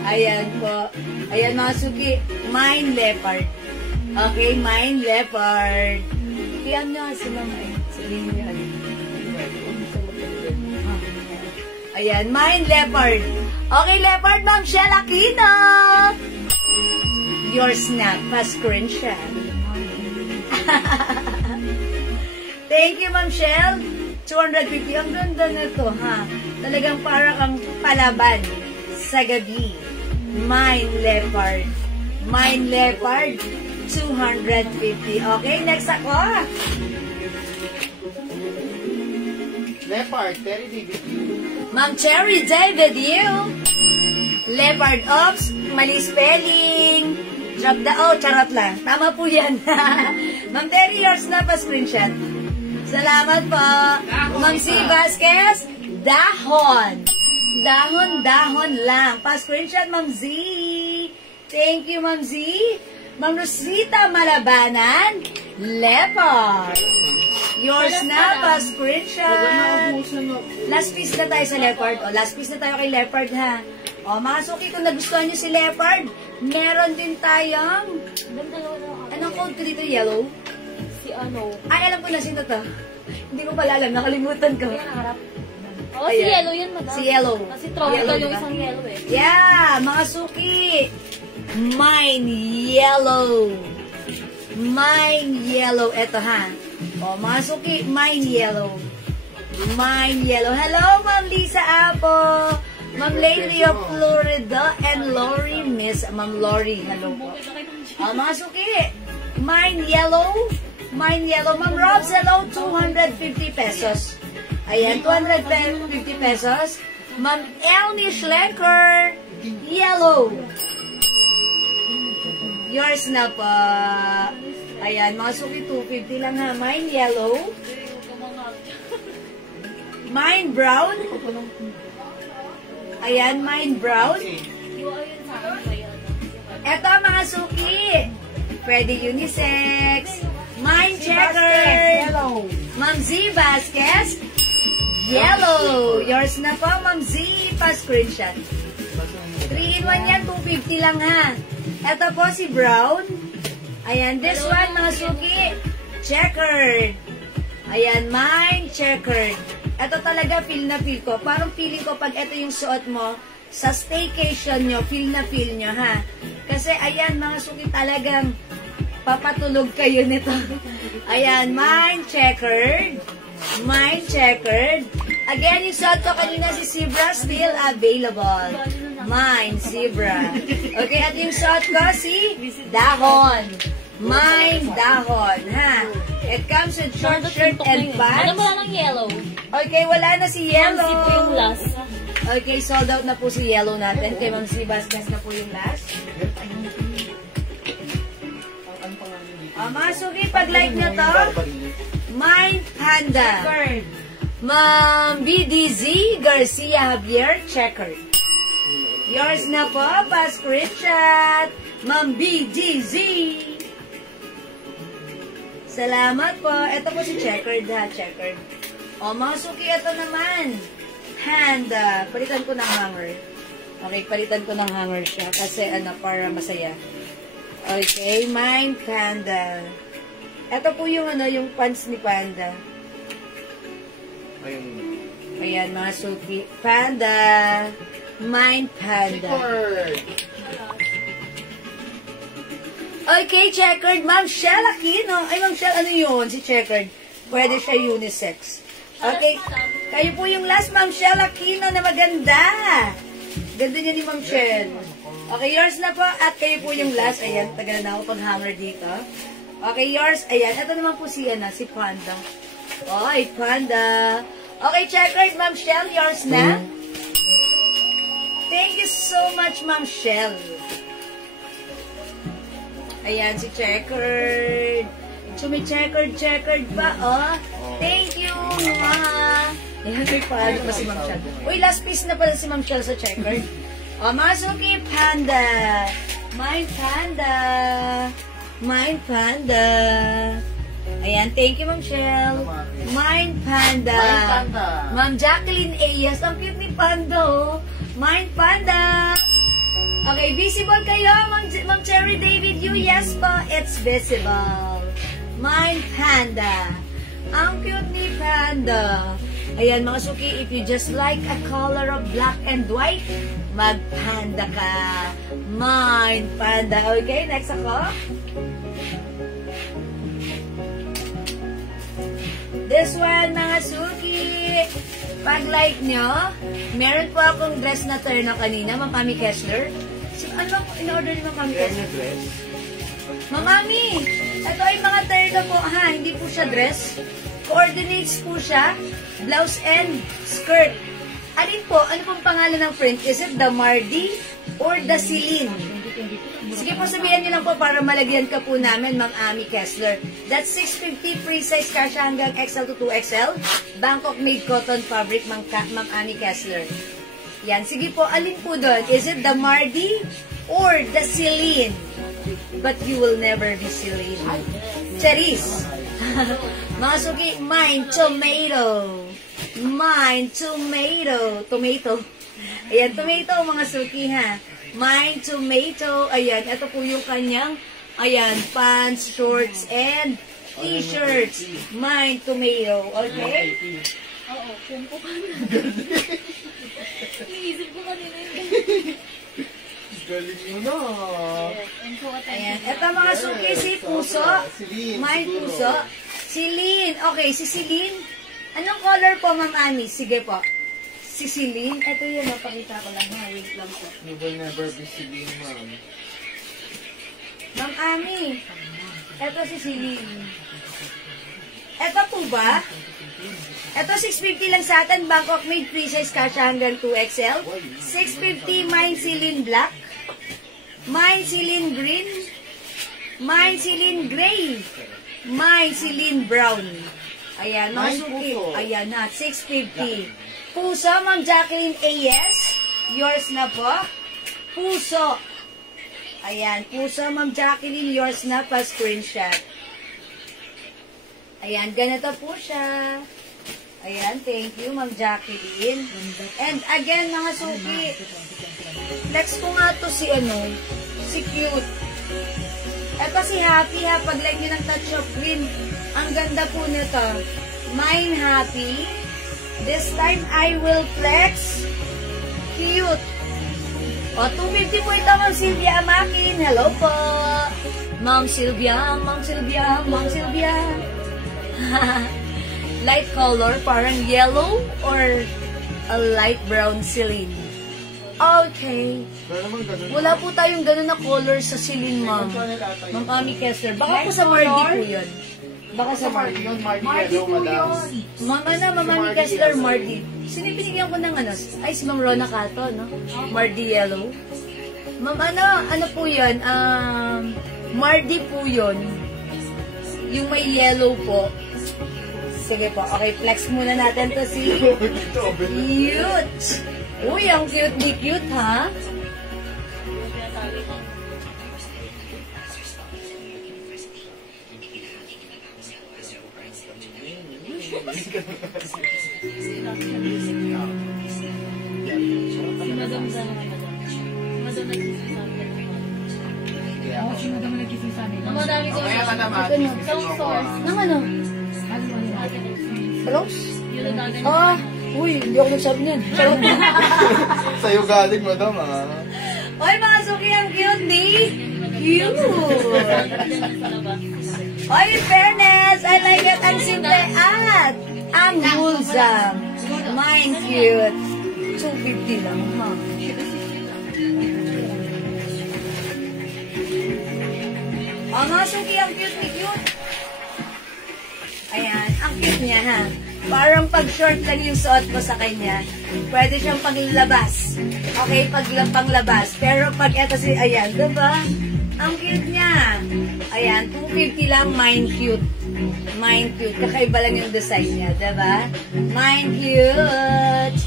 Ayan po. Ayan mga suki, Mine Leopard. Okay, Mine Leopard. Iyan nyo si Mama. Sabihin nyo. Ayan, Mine Leopard. Okay, Leopard, Ma'am Shell Aquino. Your snap, pa-screenshot. Thank you, Ma'am Shell. 250. Ang ganda nito, ha? Talagang para kang palaban sa gabi. Mine Leopard. Mine Leopard, 250. Okay, next ako. Leopard, Terry David. Ma'am Cherry David, you. Leopard Ops, mali spelling. Drop the, charot lang. Tama po yan. Ma'am Terry, yours na pa screenshot. Salamat po. Ma'am C. Vasquez, dahon. Dahon lang. Pa-screenshot, Ma'am Z. Thank you, Ma'am Z. Ma'am Rosita Malabanan, leopard. Yours na, pa-screenshot. Last piece na tayo sa leopard. O, last piece na tayo kay leopard, ha. O, mga suki, kung nagustuhan nyo si leopard, meron din tayong, anong code ko dito, yellow? Si ano? Ay, alam ko na sino to. Hindi ko pala alam, nakalimutan ko. Oh, si Yellow yan, madam. Si Yellow. Kasi tropical Yellow, yung diba? isang Yellow eh. Yeah, mga suki. Mine yellow. Mine yellow. Eto, ha. O, mga suki, mine yellow. Mine yellow. Hello, Ma'am Lisa Apo. Ma'am Lady of Florida and Lori, Miss Ma'am Lori. Hello po. O, mga suki, mine yellow. Mine yellow. Ma'am Robs, hello, 250 pesos. Ayan, 250 pesos. Ma'am Elmi Schlenker, yellow. Yours na po. Ayan, mga suki, 250 lang ha. Mine yellow. Mine brown. Ayan, mine brown. Eto, mga suki. Pwede unisex. Mine checker. Ma'am Z Vasquez, yellow. Yours na po, Ma'am Z. Pa-screenshot. 3-in-1 yan, 250 lang ha. Ito po si brown. Ayan, this one, mga suki, checkered. Ayan, mine checkered. Ito talaga, feel na feel ko. Parang feeling ko pag ito yung suot mo, sa staycation nyo, feel na feel nyo, ha? Kasi, ayan, mga suki, talagang papatulog kayo nito. Ayan, mine checkered. Mine checkered. Again, yung suot ko kanina si Zebra, still available. Mine, Zebra. Okay, at yung suot ko si Dahon. Mine, Dahon, ha? It comes with short shirt and pants. Ano ba lang yellow? Okay, wala na si Yellow. Si po yung last. Okay, sold out na po si Yellow natin. Kay Ma'am C. Vasquez na po yung last. Mga suki, pag-like nyo to, Mine Panda. Ma'am BDZ Garcia Javier, checker. Yours na po, pa-screenshot. Ma'am BDZ. Salamat po. Ito po si checkered, ha, checkered. O, mga suki, ito naman. Panda. Palitan ko ng hanger. Okay, palitan ko ng hanger siya. Kasi, para masaya. Okay, mine Panda. Ito po yung, yung pants ni Panda. Ayan, mga suki. Panda. Mine Panda. Okay, checkered. Ma'am Shell Aquino. Ay, Ma'am Shell, ano yun? Si checkered. Pwede siya unisex. Okay. Kayo po yung last, Ma'am Shell Aquino, na maganda. Ganda niya ni Ma'am Shell. Okay, yours na po. At kayo po yung last. Ayan, tagal na ako pag-hanger dito. Okay, yours. Ayan, ito naman po si Panda. Ay, Panda. Okay, checkered, Ma'am Shell. Yours na. Thank you so much, Ma'am Shell. Ayan, si checkered. So, may checkered pa, oh. Thank you, ma. Ayan, may paano pa si Ma'am Shell. Uy, last piece na pala si Ma'am Shell sa checkered. Oh, Masuki Panda. Mine Panda. Mine Panda. Ayan, thank you, Ma'am Shell. Mine Panda. Ma'am Jacqueline Ayas. Ang cute ni Panda, oh. Mine Panda. Okay, visible kayo, Ma'am Cherry David Yu? Yes po, it's visible. Mine Panda. Ang cute ni Panda. Ayan, mga suki, if you just like a color of black and white, mag-panda ka. Mine Panda. Okay, next ako. This one, mga suki. Pag-like nyo, meron po akong dress na terno kanina, Ma'am Mami Kessler. Ano in-order ni Ma'am Mami Kessler? Ma'am Mami, ito ay mga terno po, ha? Hindi po siya dress. Coordinates po siya. Blouse and skirt. Alin po? Ano pong pangalan ng print? Is it the Mardi or the Celine? Sige po, sabihan niyo lang po para malagyan ka po namin, Ma'am Ami Kessler. That's 650 free size kasha hanggang XL to 2XL. Bangkok made cotton fabric, Ma'am Ami Kessler. Yan, sige po, alin po doon? Is it the Mardi or the Celine? But you will never be Celine. Charis. Mga suki, mine tomato. Mine tomato. Tomato. Ayan, tomato mga suki ha. Mine tomato. Ayan, ito po yung kanyang, ayan, pants, shorts, and t-shirts. Mine tomato. Okay? Oo, kumpo ka na. Iniisip ko kanina yun. Galing mo na. Ayan. Ito mga suki, si Puso. Mine Puso. Celine. Okay, si Celine. Anong color po, Ma'am Ami? Sige po. Si Celine. Ito yun, napakita ko lang. Ha? Wait lang po. You will never be Celine, ma'am. Ma'am Ami. Ito si Celine. Ito po ba? Ito 650 lang sa atin. Bangkok made free size kasha hanggang 2XL. 650 mine Celine black. Mine Celine green. Mine Celine gray. Mine Celine brown. Ayan, mga suki. Ayan na, 650. Puso, Ma'am Jacqueline A.S. Yours na po. Puso. Ayan, puso, Ma'am Jacqueline, yours na pa screenshot. Ayan, ganito po siya. Ayan, thank you, Ma'am Jacqueline. And again, mga suki, next ko nga to si si Cute. Eto si Happy ha, pag-like nyo ng touch of green. Ang ganda po nito. Mine Happy. This time, I will flex. Cute. O, 250 po ito, Ma'am Sylvia Amakin. Hello po. Ma'am Sylvia, Ma'am Sylvia, Ma'am Sylvia. Light color, parang yellow or a light brown Celine. Okay. Wala po tayong gano'n na color sa Celine, Ma'am. Ma'am Ami Kessler. Baka po sa Mardi po yun. Baka sa Mardi. Mardi po yun. Ma'am Ami Kessler, Mardi. Sino binigyan ko ng ay, si Ma'am Rona Cato, no? Mardi yellow. Ma'am, ano po yun? Mardi po yun. Yung may yellow po. Sige po. Okay, flex muna natin to si Cute. Uy, ang cute ni Cute, ha? Namadami ko. Kaya ka naman. Sound source. Nang ano? Rose? Ah, uy, hindi ako nagsabi niyan. Sa'yo galing, madam, ah. Oy, mga suki, ang cute ni Cute. Oy, fairness, I like it. Ang simple at ang wholesome. Mine cute. 250 lang, ha? Oh, mga suki, ang cute ni Cute. Ayan, ang cute niya, ha? Parang pag short lang yung suot ko sa kanya, pwede siyang panglabas. Okay, panglabas. Pero pag eto ayan, diba? Ang cute niya. Ayan, 250 lang, mine cute. Mine cute. Kakaiba lang yung design niya, diba? Mine cute.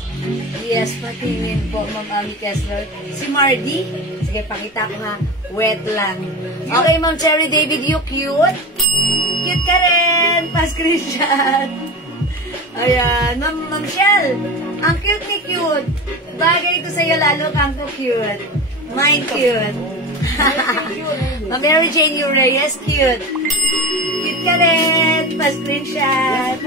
Yes, patingin po, Ma'am Ami Kessler. Si Mardi, sige, pakita ko ha. Wet lang. Okay, Ma'am Cherry David, you cute? Cute ka rin. Pa-screenshot. Ayan, Ma'am Shell, ang cute ni Cute. Bagay ito sa'yo lalo kang cute. Mine cute. Ma'am Mary Jane Reyes, cute. Cute ka rin. Pa-screenshot.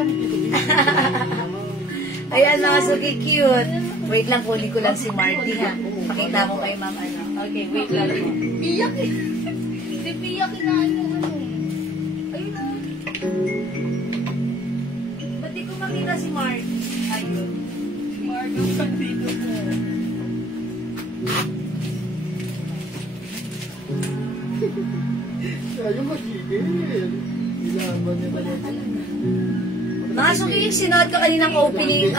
Ayan, mga suki, cute. Wait lang, kunin ko lang si Marty, ha. Pakita ko kay Ma'am, Okay, wait lang. Piyak eh. Hindi piyak na ayun na. Ba't di ko makita si Marty? Ayun. Mark ang sandito ko. Ayaw magigil. Ilaban niya talaga. Mga suki, yung sinuot ko kaninang opening,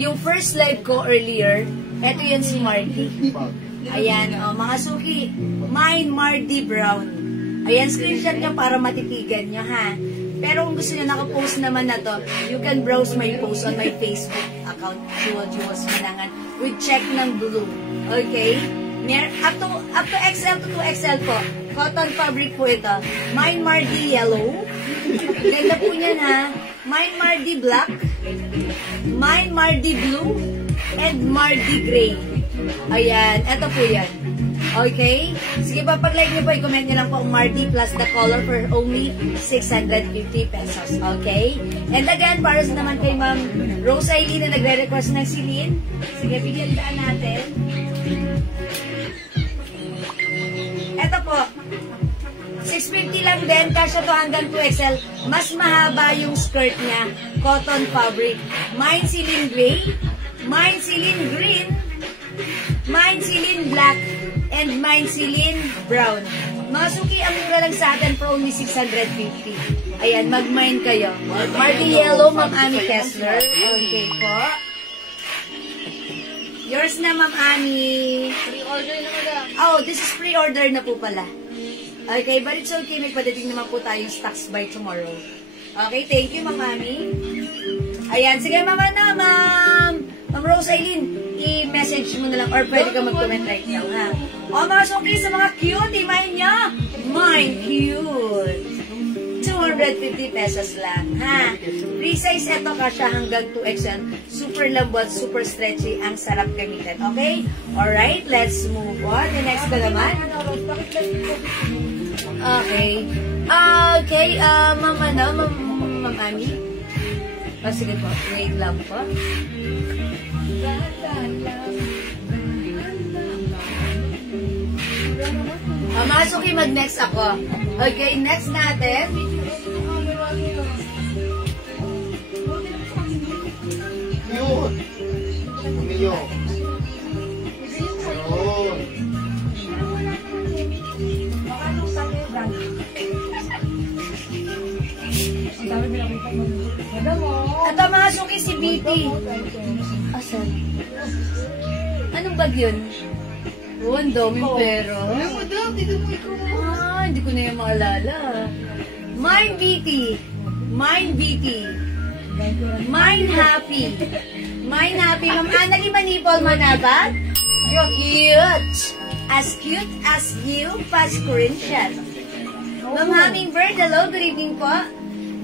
yung first live ko earlier, eto yan si Marty. Ayan, mga suki. Mine Mardi Brown. Ayan, screenshot nyo para matitigan nyo, ha? Pero kung gusto nyo nakapost naman na to, you can browse my post on my Facebook account, Jewels Manangan, with check ng blue. Okay? Up to XL to 2XL po. Cotton fabric po ito. Mine Mardi Yellow. Ganda po niyan, ha? Mine Mardi Black. Mine Mardi Blue. And Mardi Gray. Ayan. Ito po yan. Okay? Sige pa, pag-like nyo po, i-comment nyo lang po ang Mardi plus the color for only 650 pesos. Okay? And again, para sa naman kay Ma'am Rose Aileen na nagre-request ng silin. Sige, bigyan daan natin. Ito po. 650 lang din, kasya to hanggang 2XL. Mas mahaba yung skirt niya. Cotton fabric. Mine Celine Gray. Mine Celine Green. Mine Celine Black. And Mine Celine Brown. Mga suki, ang mura lang sa atin for only 650. Ayan, mag-mine kayo. Mardi Yellow, Ma'am Ami Kessler. Okay po. Yours na, Ma'am Ami. Pre-order na madam. Oh, this is pre-order na po pala. Okay, but it's okay. May padating naman po tayong stocks by tomorrow. Okay, thank you, Ma'am Ami. Ayan, sige, Ma'am Rose Aileen, i-message mo na lang or pwede ka mag-comment right now, ha? O, mga suki sa mga cute, mine nyo. Mine cute. 250 pesos lang, ha? Free size ito kasya hanggang 2XL. Super lambot, super stretchy, ang sarap gamitin. Okay? Alright, let's move on. The next ka naman. Okay. Okay, Ma'am Ami. O, sige po. Wait lang po. Mga suki, mag-next ako. Okay, next natin. Yun. Yun. Ito mga suki, si BP. Asan? Anong bag yun? Oh, ang daming pera. Hindi ko na yung maalala. Mine BT. Mine BT. Mine Happy. Mine Happy. Ma'am Annalyn Manipol Manabag. Cute. As cute as you, Past Corinthian. Ma'am Hummingbird, hello. Good evening po.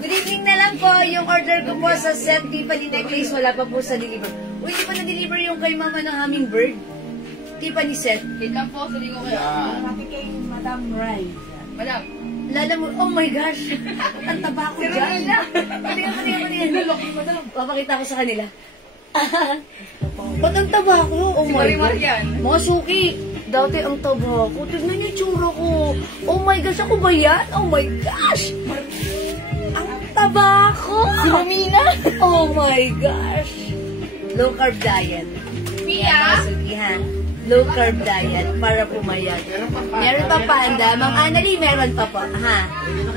Good evening na lang po. Yung order ko po sa set Tiffany necklace, wala pa po sa deliver. Uy, hindi pa na-deliver yung kay Mama ng Hummingbird. Tiffany set. Kita po, sabi ko kayo. Sabi kay Madam Rai. Madam. Lala mo, oh my gosh. Ang taba ko dyan. Patingin. Papakita ko sa kanila. Ba't ang taba ko? Oh my God. Mga suki. Dati ang taba ko. Tignan niyo yung tsura ko. Oh my gosh, ako ba yan? Oh my gosh. Ang taba ko. Si Mamina. Oh my gosh. Low carb diet. Mia? Suki ha. Low carb diet para pumayat. Meron pa panda. Ma'am Annalyn, meron pa po. Ha?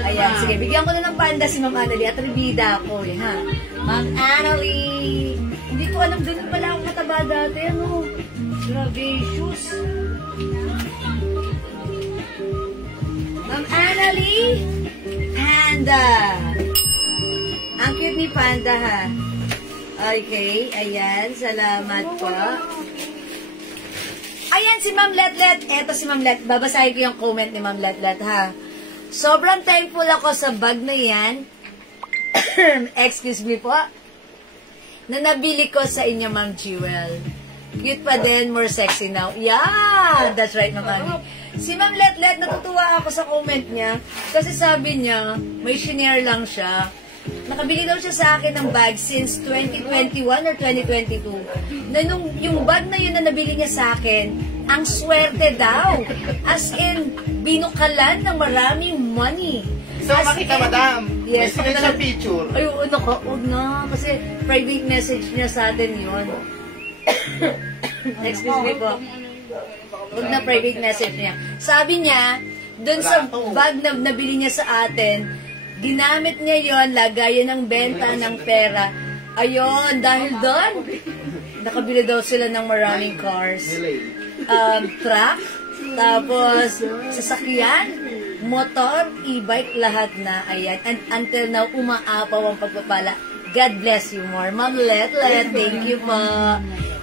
Ayan, sige. Bigyan ko na ng panda si Ma'am Annalyn. At ribida ako eh, ha? Ma'am Annalyn. Hindi ko alam, ganun pala akong mataba dati. Ano? Grabe, shoes. Ma'am Annalyn. Panda. Ang cute ni Panda, ha? Okay, ayan. Salamat po. Ayan si Ma'am Letlet. Eto si Ma'am Let. Babasahin ko yung comment ni Ma'am Letlet, ha. Sobrang thankful ako sa bag na yan. Excuse me po. Na nabili ko sa inyo, Ma'am Jewel. Cute pa din, more sexy now. Yeah! That's right, Ma'am Ami. Si Ma'am Letlet, natutuwa ako sa comment niya. Kasi sabi niya, may shinare lang siya. Nakabili daw siya sa akin ng bag since 2021 or 2022. Na yung bag na yun na nabili niya sa akin, ang swerte daw. As in, binukalan ng maraming money. So, makita, Madam. Yes. May siya picture. Ay, ano ka? Huwag na. Kasi private message niya sa atin yun. Excuse me po. Huwag na private message niya. Sabi niya, dun sa bag na nabili niya sa atin, ginamit niya yon, lagayan ng benta ng pera. Ayun, dahil doon, nakabili daw sila ng maraming cars. truck, tapos sasakyan, motor, e-bike, lahat na. Ayan. And until now, umaapaw ang pagpapala. God bless you more. Ma'am Let, thank you po.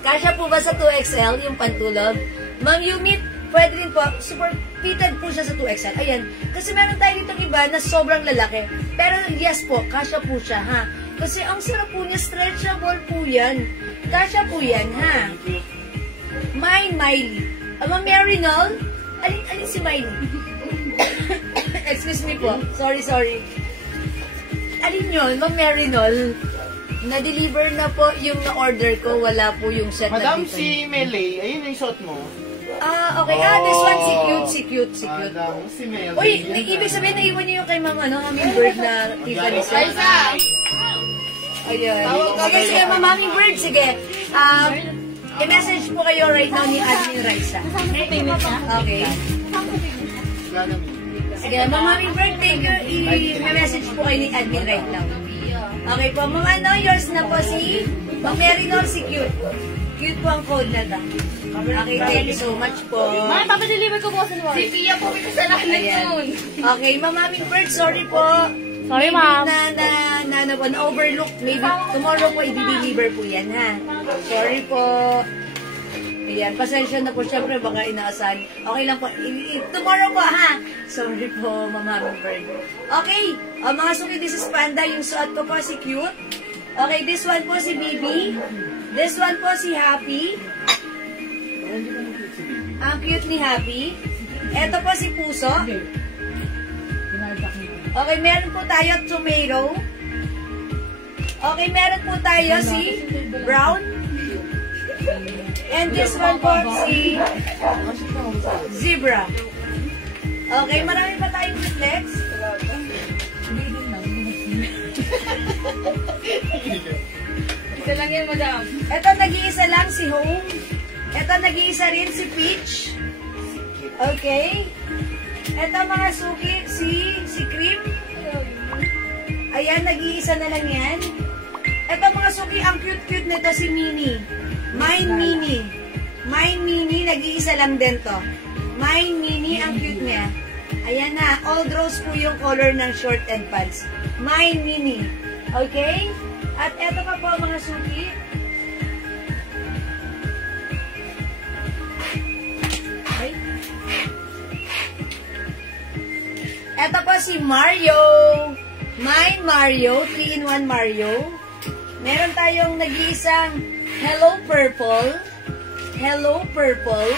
Kasya po ba sa 2XL yung pantulog? Ma'am Yumit, pwede rin po. Super fitted po siya sa 2XL. Ayan. Kasi meron tayo ditong iba na sobrang lalaki. Pero yes po, kasya po siya, ha? Kasi ang sarap po niya, stretchable po yan. Kasya po yan, ha? Miley. Ma'am Marinol, alin si Miley? Excuse me po. Sorry. Alin yun, Ma'am Marinol? Na-deliver na po yung na-order ko. Wala po yung set Madam, na dito. si Mele, ayun yung shot mo. Okay. This one, si cute. Madam, si Mele. Uy, ibig sabihin, naiwan niyo yung kay Ma'am, Hummingbird na Tiffany set. Ayun. Okay, sige, Ma'am Hummingbird, sige. I-message po kayo right now ni Admin Raisa. Okay. Sige, Ma'am Hummingbird, thank you. I-message po kayo ni Admin right now. Okay po, mga yours na po si Ma'am Marinol, si Cute. Cute po ang code na ta. Okay, thank you so much po. Ma'am, papadeliver ko po sa lugar. Si Pia po, may kasalanan yun. Okay, Ma'am Hummingbird, sorry po. Sorry, ma'am. Na-overlook. Maybe tomorrow po, i-deliver po yan, ha? Sorry po. Ayan, pasensya na po. Siyempre, baka inaasahan. Okay lang po. Tomorrow po, ha? Sorry po, Ma'am Hummingbird. Okay, mga suki, this is Panda. Yung suot ko po si Cute. Okay, this one po si Bibi. This one po si Happy. Ang cute ni Happy. Ito po si Puso. Okay, meron po tayo tomato. Okay, meron po tayo si Brown. And this one po si Zebra. Okay, marami pa tayong flex. Isa lang yan, madam. Ito, nag-iisa lang si Home. Ito, nag-iisa rin si Peach. Okay. Ito, mga suki, si Cream. Ayan, nag-iisa na lang yan. Ito, mga suki, ang cute-cute nito si Minnie. Mine Minnie, nag-iisa lang din to. Mine Minnie, ang cute niya. Ayan na, all rose po yung color ng short and pants. Mine Minnie. Okay? At eto pa po, mga suki. Okay. Eto po si Mario. Mine Mario, 3-in-1 Mario. Meron tayong nag-iisang Hello Purple. Hello Purple.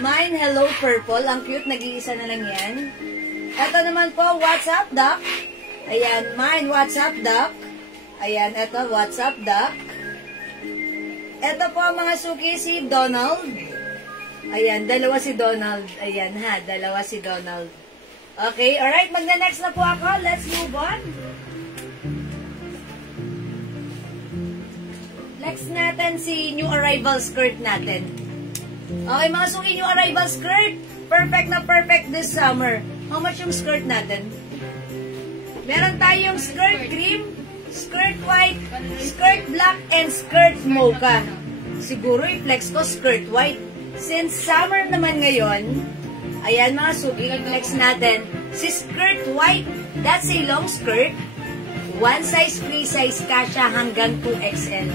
Mine Hello Purple. Ang cute, nag-iisa na lang yan. Ito naman po, What's Up Duck. Ayan, mine What's Up Duck. Ayan, ito, What's Up Duck. Ito po, mga suki, si Donald. Ayan, dalawa si Donald. Ayan ha, dalawa si Donald. Okay, alright, magna-next na po ako. Let's move on. Next natin si new arrival skirt natin. Okay, mga suki, new arrival skirt. Perfect na perfect this summer. How much yung skirt natin? Meron tayong skirt cream, skirt white, skirt black, and skirt mocha. Siguro i-flex ko skirt white. Since summer naman ngayon, ayan mga suki, i-flex natin si skirt white. That's a long skirt. One size, free size, kasya hanggang 2XL.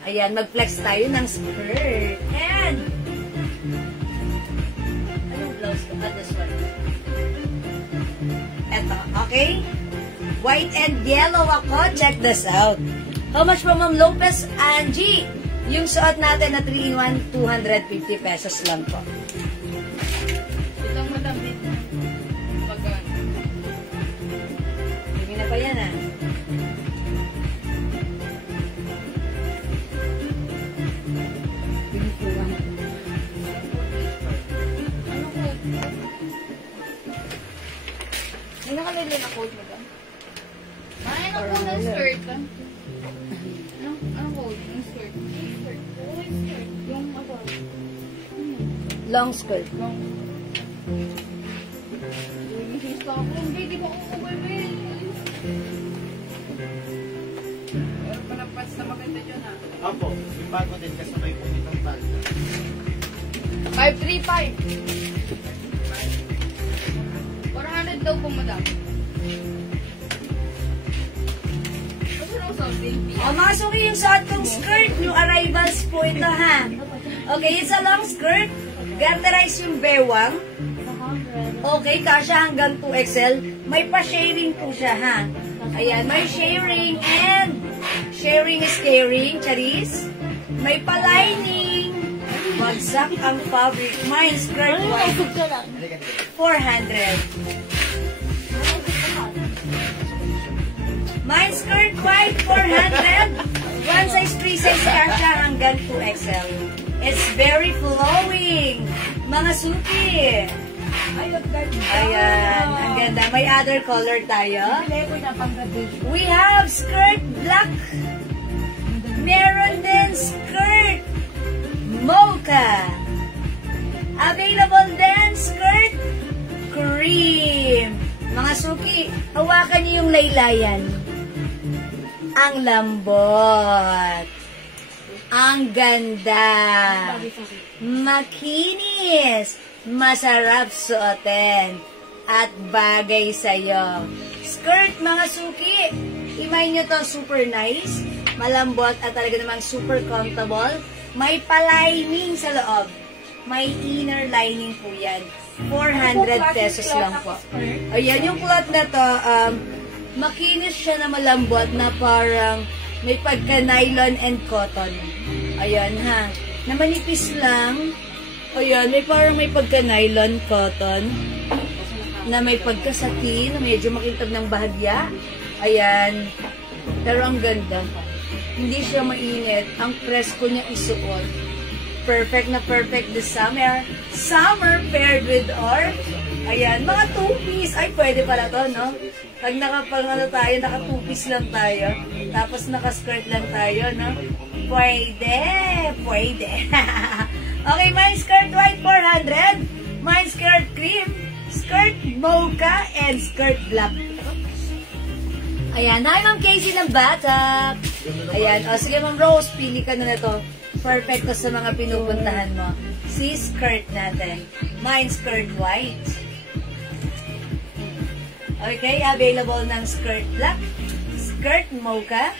Ayan, mag-flex tayo ng skirt. And, anong blouse ko? This one. Eto, okay? White and yellow ako. Check this out. How much po, Ma'am Lopez Angie? Yung suot natin na 3-in-1, 250 pesos lang po. Itong madamit na. Hindi na pa yan, ah. May nakalagay na code mo ba? Ano po ng skirt? Anong code? Yung skirt? Yung skirt. Yung ako. Long skirt. Long. Yung sis pa ako. Hindi ba ako kumabay? Pero pala pats na maganda yun ha. Apo, yung bago din kasabay po nitong palda. 535. 400 daw po, madam. Mga suki, yung suot kong skirt, yung arrivals po ito, ha? Okay, it's a long skirt. Garterize yung bewang. Okay, kasya hanggang 2XL. May pa-sharing po siya, ha? Ayan, may sharing and sharing is caring, charis. May pa-lining. Bagsak ang fabric. Mine skirt white. 400. Mine skirt white, 400. One size, 3 size kasya hanggang 2XL. It's very flowing. Mga suki. Ayan, ang ganda. May other color tayo. We have skirt black. Meron din skirt mocha. Available din skirt cream. Mga suki, hawakan niyo yung laylayan. Ang lambot. Ang ganda. Makinis. Masarap suotin. At bagay sa'yo. Skirt, mga suki. Imay nyo to, super nice. Malambot at talaga namang super comfortable. May pa-lining sa loob. May inner lining po yan. 400 pesos lang po. Ayan, yung cloth na to, makinis siya na malambot na parang may pagka-nylon and cotton. Ayan ha. Na manipis lang. Ayan, may pagka-nylon cotton. Na may pagka-satin, na medyo makintab ng bahagya. Ayan. Pero ang ganda. Hindi siya mainit. Ang presko niya isuot. Perfect na perfect this summer. Summer paired with our, ayan, mga two-piece. Ay, pwede pala to, no? Pag tayo, naka two-piece lang tayo. Tapos naka-skirt lang tayo, no? Pwede. Okay, my skirt white, 400. My skirt cream, skirt mocha, and skirt black. Ayan, hi Ma'am Casey ng Batak. Ayan, o sige Ma'am Rose, pili ka na to. Perfect to sa mga pinupuntahan mo. Si skirt natin. Mine skirt white. Okay, available ng skirt black, skirt mocha.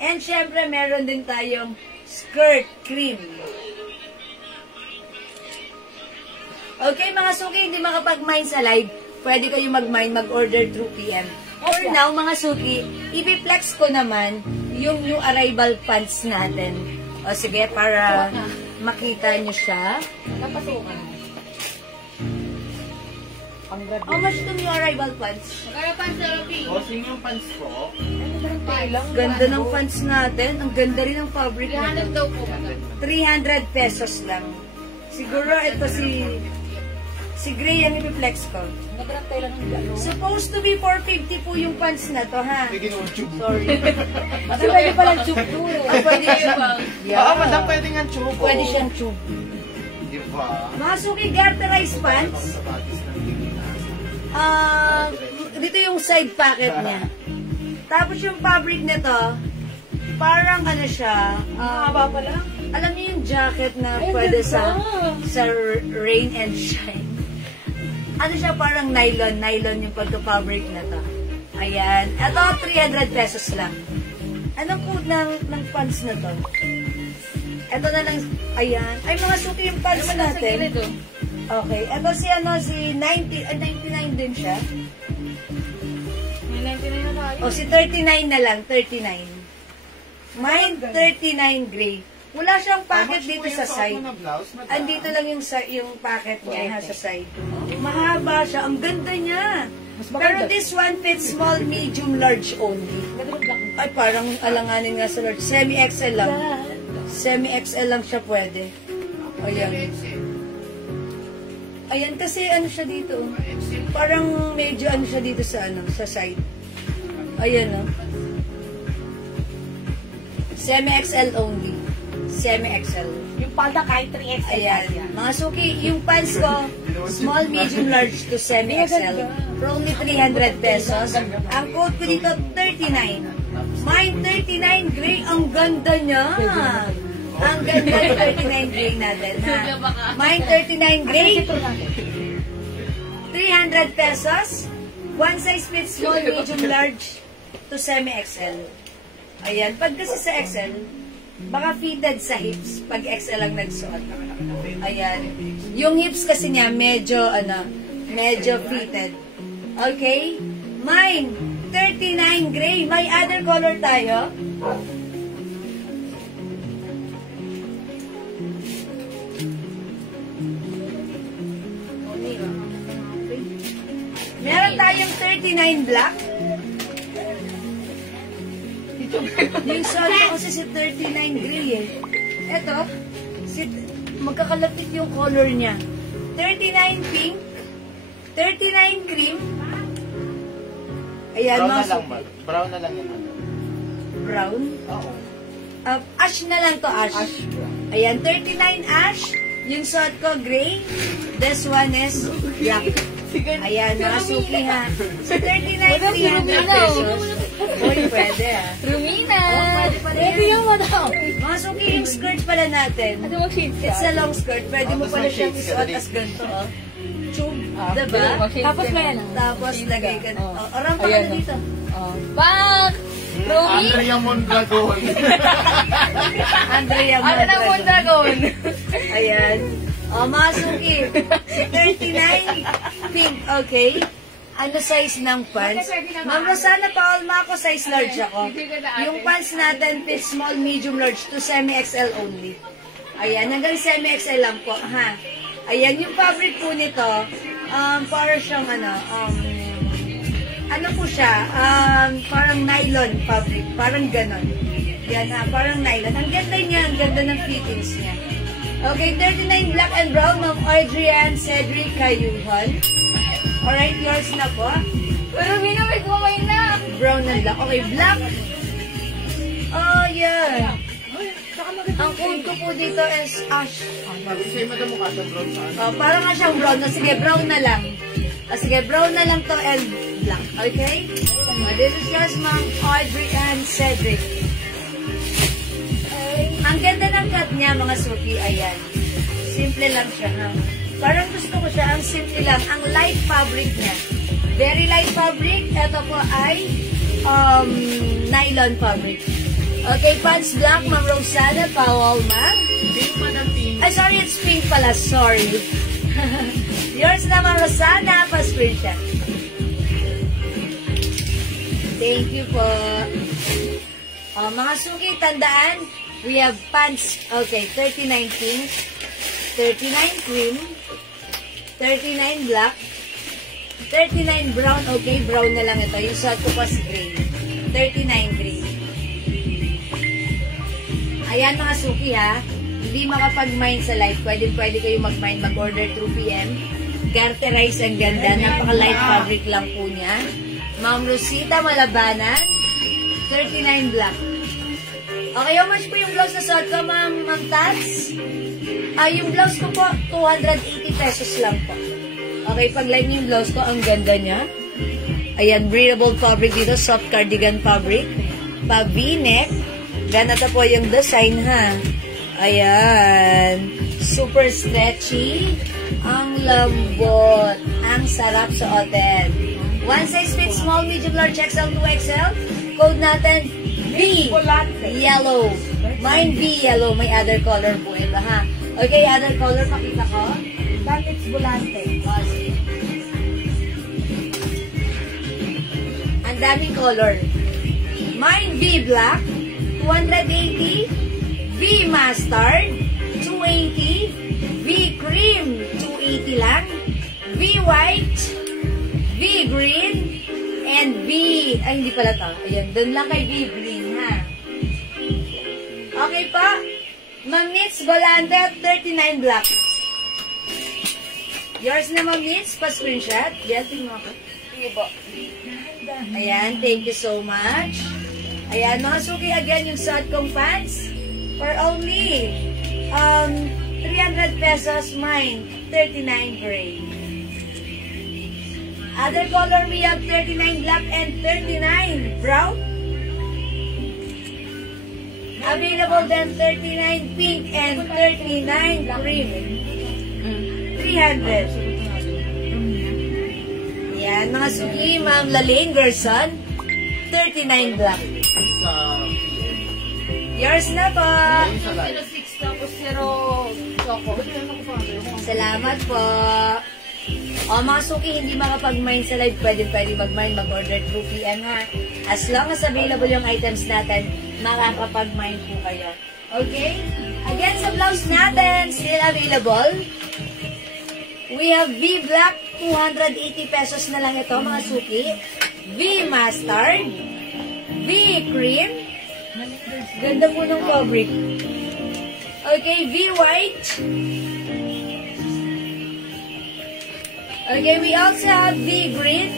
And syempre, meron din tayong skirt cream. Okay, mga suki, hindi makapag-mine sa live. Pwede kayo mag-mine, mag-order through PM. For now, mga suki, i-flex ko naman yung new arrival pants natin. O sige, para makita nyo siya. How much itong new arrival pants? Kaya pants na Rafi. O, sino yung pants ko? Ganda ng pants natin. Ang ganda rin ng fabric 300 nito. daw po, madam. 300 pesos lang. Siguro ito si Gray ang i-flex ko. Supposed to be 450 po yung pants na to, ha? Sorry. Kasi pwede palang tube to. Pwede siyang, Oo, madam, pwede nga tube. pwede siyang tube. Diba? Mga suki, garterized pants. Dito yung side pocket niya. Tapos yung fabric nito, parang ano siya, alam niyo yung jacket na pwede sa rain and shine. Ano siya, parang nylon yung pagka-fabric na to. Ayan. Ito, 300 pesos lang. Anong code ng pants na to? Ito na lang, ayan. Ay, mga suki yung pants natin. Okay. Ito si 99 din siya. May 99 na tayo. O, si 39 na lang, 39. Mine, 39 gray. Wala siyang packet dito sa side. Andito lang yung packet niya sa side. Mahaba siya. Ang ganda niya. Pero this one fits small, medium, large only. Ay, parang alanganin nga sa large. Semi-XL lang. Semi-XL lang siya pwede. Ayan. Ayan, kasi ano siya dito. Parang medyo ano siya dito sa side. Ayan, no. Semi-XL only. Semi-XL. Yung palda kahit 3XL. Ayan. Mga suki, yung pants ko, small, medium, large to semi-XL. For only 300 pesos. Ang code ko dito, 39. Mine, 39 gray. Ang ganda niya. Ang ganda ng 39 gray natin, ha? Mine 39 gray. 300 pesos. One size fits small, medium, large to semi-XL. Ayan. Pag kasi sa XL, baka fitted sa hips pag XL ang nagsuot. Ayan. Yung hips kasi niya medyo, medyo fitted. Okay? Mine, 39 gray. May other color tayo. Meron tayong 39 black. Yung suot ko kasi si 39 gray eh. Eto, magkakalapit yung color niya. 39 pink, 39 cream. Ayan, Brown mga na lang ba? Brown na lang yun. brown. Oo. Ash na lang to, ash. Ash brown. Ayan, 39 ash. Yung suot ko, gray. This one is black. Ayan, mga suki ha. So, 39, 300 pesos. Uy, pwede ha. Rumina! Oh, pwede pala yan. Mga suki, yung skirt pala natin. It's a long skirt. Pwede mo pala siyang isuot as ganito, oh. Tube, diba? Tapos may ano? Tapos lagay ka na. Oh, orang pa ka na dito. Bak! Rumi! Andrea Mondragon. Andrea Ano na Mondragon? Ayan. O, mga suki. 39 pink, okay? Ano size ng pants? Ma'am Rosana Paulma ako, size large ako. Yung pants natin, fit small, medium, large to semi-XL only. Ayan, hanggang semi-XL lang po, ha? Ayan, yung fabric po nito, para siyang ano po siya, parang nylon fabric, parang ganon. Yan ha, parang nylon. Ang ganda niya, ang ganda ng fittings niya. Okay, 39 black and brown, Ma'am Adrian Cedric Cayuhan. Alright, yours na po. Pero may kumay na. Brown and black. Okay, black. Oh, yeah. Ang code ko po dito is ash. Sa'yo madam mo kasi brown sa ano. Oh, parang nga siyang brown. Sige, brown na lang. Sige, brown na lang to and black. Okay? This is yours, Ma'am Audrey and Cedric. Ang ganda ng cut niya, mga suki. Ayan. Simple lang siya, ha? Parang gusto ko siya. Ang simple lang. Ang light fabric niya. Very light fabric. Ito po ay nylon fabric. Okay, pants black, Ma'am Rosana Powell, ma'am. Pink, madam, pink. Ay, sorry, it's pink pala. Sorry. Yours na, Ma'am Rosana. Pa-screenshot. Thank you po. Mga suki, tandaan, we have pants. Okay, 39 pink, 39 cream, 39 black, 39 brown. Okay, brown na lang ito. Yung suot ko pa si gray. 39 green. Ayan mga suki ha. Hindi makapag-mine sa live. Pwede kayo mag-mine, mag-order through PM. Garterize ang ganda. Napaka-light fabric lang po niya. Ma'am Rosita Malabanan. 39 black. Okay, how much po yung blouse na suot ko, Ma'am Tats? Yung blouse ko po, 280 pesos lang po. Okay, pag-line niyo yung blouse ko, ang ganda niya. Ayan, breathable fabric dito, soft cardigan fabric. Pa-V-neck. Ganito po yung design, ha? Ayan. Super stretchy. Ang lambot. Ang sarap suotin. One size fits small, medium, large, XL, 2XL. Code natin, B. Yellow. Mine B yellow. May other color po ito, ha? Okay, other color, pakita ko. That it's volante. Ang daming color. Mine B black, 280. B mustard, 280. B cream, 280 lang. B white, B green, and B, ay hindi pala to. Ayan, doon lang kay B green, ha? Okay pa? Ma'am Mitz, Volante, 39 black. Yours na, Ma'am Mitz, pa-screenshot. Biyatin mo ako. Ayan, thank you so much. Ayan, mga suki, again, yung suot kong pants for only 300 pesos, mine, 39 gray. Other color, we have 39 black and 39 brown. Available din 39 pink and 39 cream. 300. Yan, mga suki, Ma'am Lalaine Gerson. 39 black. Yours na po. 06 tapos 0 choco. Salamat po. O mga suki, hindi makapag-mine sa live, pwede mag-mine, mag-order through PM ha. As long as available yung items natin, makakapag-mine po kayo. Okay? Again, sa blouse natin, still available. We have V Black, 280 pesos na lang ito mga suki. V Mustard, V Cream. Ganda po ng fabric. Okay, V White. Okay, we also have V Green.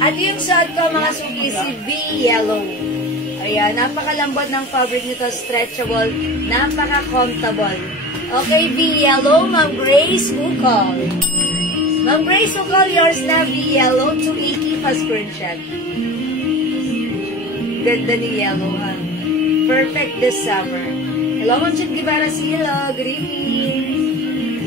At yung suot ko mga suki, si V Yellow. Ayan, napakalambot ng fabric nito, stretchable, napaka-comfortable. Okay, V Yellow, Ma'am Grace Ukol. Ma'am Grace Ukol, yours na V Yellow, 280 pa screenshot. Ganda ni Yellow, ha? Perfect this summer. Hello, Ma'am Chit Guevara, hello, good evening.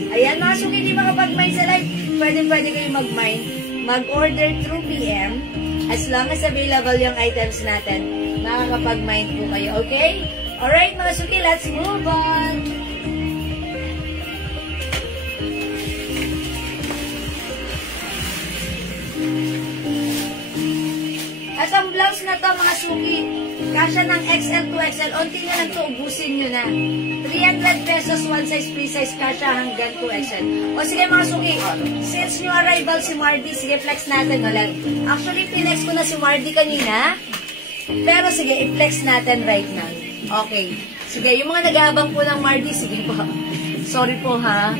Ayan, mga suki, hindi makapag-mine sa live. Pwede kayo mag-mine. Mag-order through PM. As long as available yung items natin, makakapag-mine po kayo, okay? Alright, mga suki, let's move on. At ang blouse na to, mga suki, kasya ng XL to XL. Unti na lang to, ubusin nyo na. 300 pesos, one size, free size, kasya hanggang 2XL. O sige mga suki, since new arrival si Mardy, sige, flex natin ulit. Actually, pinex ko na si Mardy kanina. Pero sige, i-flex natin right now. Okay. Sige, yung mga nag-aabang po ng Mardy, sige po. Sorry po ha.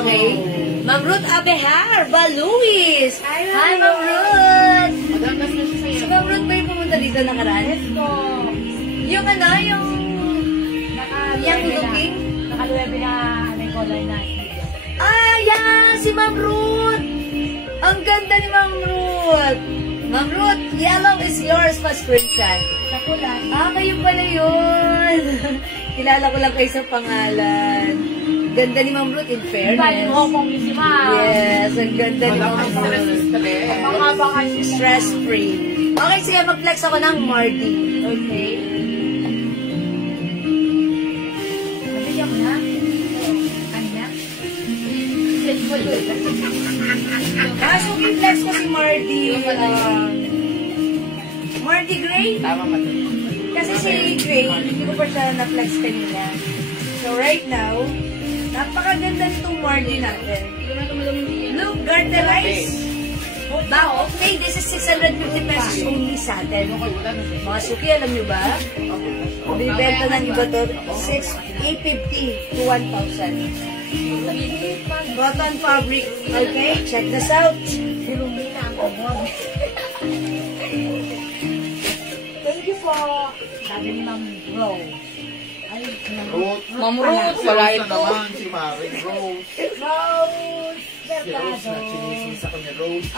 Okay. Ma'am Ruth Abehar, Baluis. Hi, Ma'am Ruth. Si Ma'am Ruth ba yung pumunta dito nakaraan? Yung ano, yung looking? Nakaluwebe na may color na. Ah, yan! Si Ma'am Ruth! Ang ganda ni Ma'am Ruth! Ma'am Ruth, yellow is yours pa screenshot. Sa kulay. Ah, kayo pala yun! Kilala ko lang kayo sa pangalan. Ganda ni Ma'am Ruth, in fairness. Iba yung hokong ni si Ma'am. Yes, ang ganda ni Ma'am Ruth. Stress-free. Okay, sige, mag-flex ako ng Mardy. Okay? Nabigyan mo na? Kanya? So, i-flex ko si Mardy. Mardy Gray? Tama ba ito? Kasi si Gray, hindi ko pa siya na-flex kanina. So, right now, napakaganda nitong Mardy natin. Look, garterize. Now, okay, this is 650 pesos only sa atin. Mga suki, alam nyo ba? Bibenta ng iba to, 850 to 1,000. Cotton fabric. Okay, check this out. Thank you po. Sabi ni Ma'am Bro. Ma'am Ruth, wala ito. Naman si Mary Rose. Rose Si Rose na Mercado. chinismis ako ni Rose.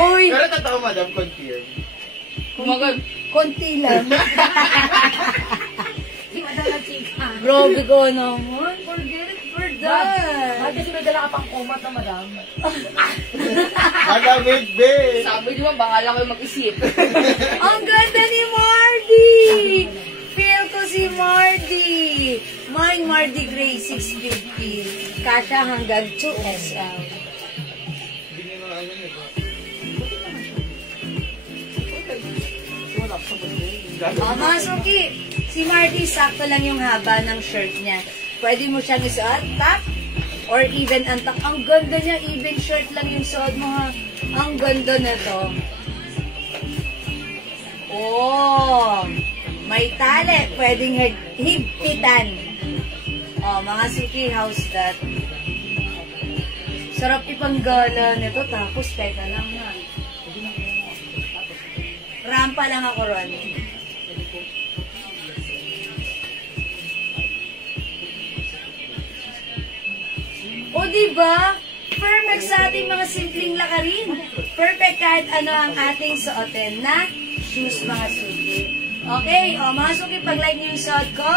Uy, Pero totoo, madam, confirm. konti lang. Di madala chika. Grabe ko naman. Forget it for that. Bakit kasi may dala ka pang kumat na madam? Malamig, be! Sabi di ba, bahala kayo mag-isip. Ang ganda ni Mardy! Feel ko si Mardy! Mine Mardy Gray 650. Kasha hanggang 2SL. Mga suki, si Mardy sakto lang yung haba ng shirt niya. Pwede mo siyang isuot, top, or even antak. Ang ganda niya, even shirt lang yung suot mo ha. Ang ganda na to. Oh! May tali, pwedeng higpitan. Oh, mga suki, how's that? Sarap ipanggala nito, tapos teka lang na. Rampa lang ako ron. O diba? Perfect sa ating mga simpleng lakarin. Perfect kahit ano ang ating suotin na shoes, mga suki. Okay, mga suki, pag-like niyo yung suot ko,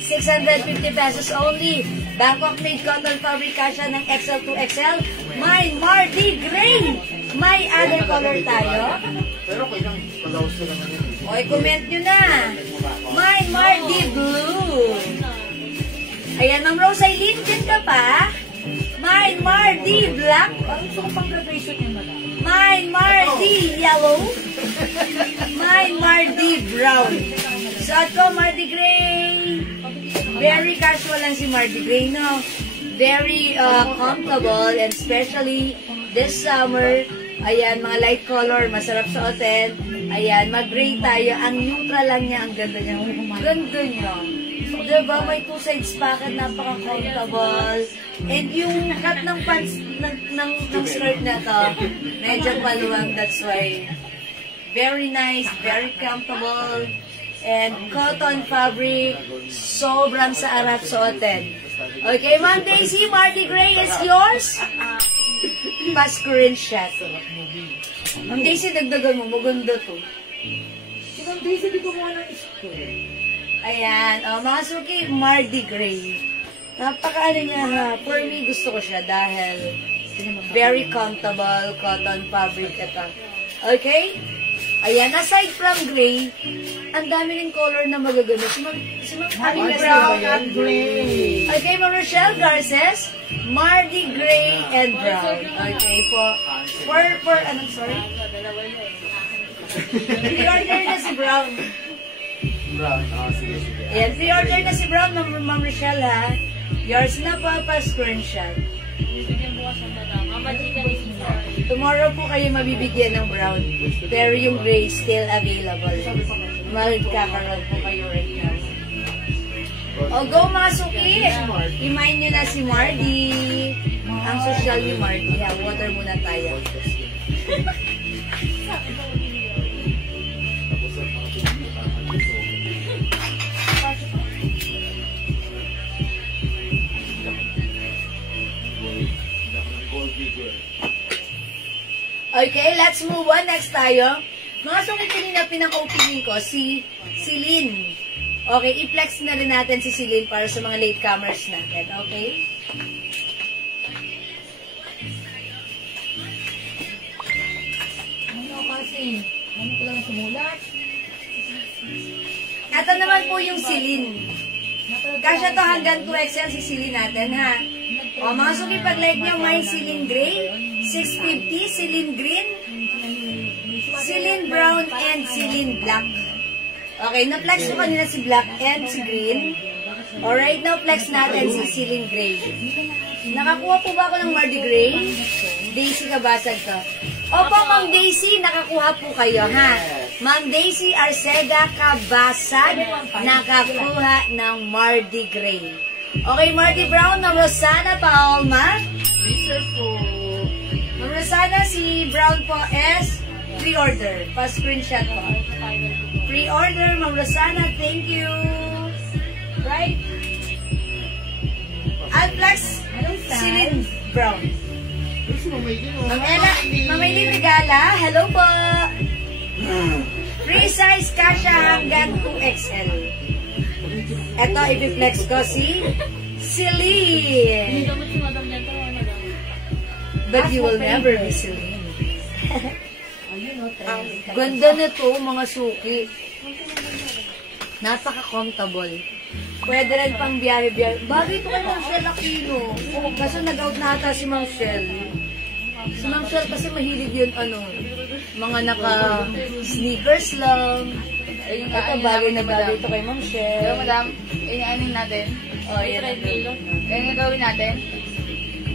650 pesos only. Bangkok made cotton fabric kasha ng XL to XL. May Mardi Gray. May other color tayo. Pero kailang palawas ko naman yun. Okay, comment nyo na. May Mardi Blue. Ayan, Ma'am Rose Aileen, dyan ka pa? May Mardi Black. Parang gusto ko pang graduation yun, madam. May Mardi Yellow. May Mardi Brown. Suot ko, Mardi Gray. Very casual lang si Mardi Gray, no? Very comfortable, and especially this summer, ayan, mga light color, masarap suotin. Ayan, mag-gray tayo. Ang neutral lang niya, ang ganda niya. Ganda niya. Diba, may two sides pocket, napaka-comfortable. And yung cut ng pants, ng skirt na to, medyo paluwang, that's why. Very nice, very comfortable. And cotton fabric, sobrang saarap suotin. Okay, Ma'am Daisy, Mardi Gray is yours. Pa-screenshot. Ma'am Daisy, dagdagan mo, maganda to. Si Ma'am Daisy, di gumawa ng skirt. Ayan, mga suki, Mardi Gray. Napaka-ano niya ha, for me, gusto ko siya dahil very comfortable, cotton fabric ito. Okay? Ayan, aside from gray, ang dami rin color na magaganda. Si Ma'am Abby Brown and gray. Okay, Ma'am Rochelle Garces, Mardi Gray and Brown. Okay po. For anong sorry? Pre-order na si Brown. Brown, sige. Ayan, pre-order na si Brown, Ma'am Rochelle ha. Yours na po, pa-screenshot. Tomorrow po kayo mabibigyan ng brown. Pero yung gray still available. Magkakaroon po kayo right now. O go mga suki! Remind nyo na si Mardi. Ang social ni Mardi. Ha, water muna tayo. Okay, let's move on. Next tayo. Mga suki, kanina pinang-opening ko, si Lynn. Okay, i-flex na rin natin si Lynn para sa mga latecomers natin. Okay? Ano kasi? Ano ko lang sumulat? Ito naman po yung si Lynn. Kasya to hanggang 2XL si Lynn natin, ha? O, mga suki, pag-like nyo, may Celine Gray, 650, Celine Green, Celine Brown, and Celine Black. Okay, na-flex ko kanina si Black and si Green. Alright, now flex natin si Celine Gray. Nakakuha po ba ako ng Mardi Gray? Daisy Kabasag to. Opo, Ma'am Daisy, nakakuha po kayo, ha? Ma'am Daisy Arcega Kabasag, nakakuha ng Mardi Gray. Okay, Mardi Brown, Ma'am Rosana Paolma. Research po. Ma'am Rosana, si Brown po is pre-order. Pa-screenshot po. Pre-order, Ma'am Rosana. Thank you. Right? I'll flex Celine Brown. Ma'am Ella, Ma'am Eileen Regala, hello po. Free size kasha hanggang 2XL. Ito, i-flex ko si Celine. But you will never be Celine. Ganda na to, mga suki. Napaka-comfortable. Pwede rin pang biyahe-biyahe. Bagay ito kay Ma'am Shell Aquino. Kaso nag-out na ata si Ma'am Shell. Si Ma'am Shell kasi mahilig yun, mga naka-sneakers lang. Ito, bagay na bagay ito kay Ma'am Shell. Pero madam, inaanin natin. Oh, yan. Kaya nga gawin natin.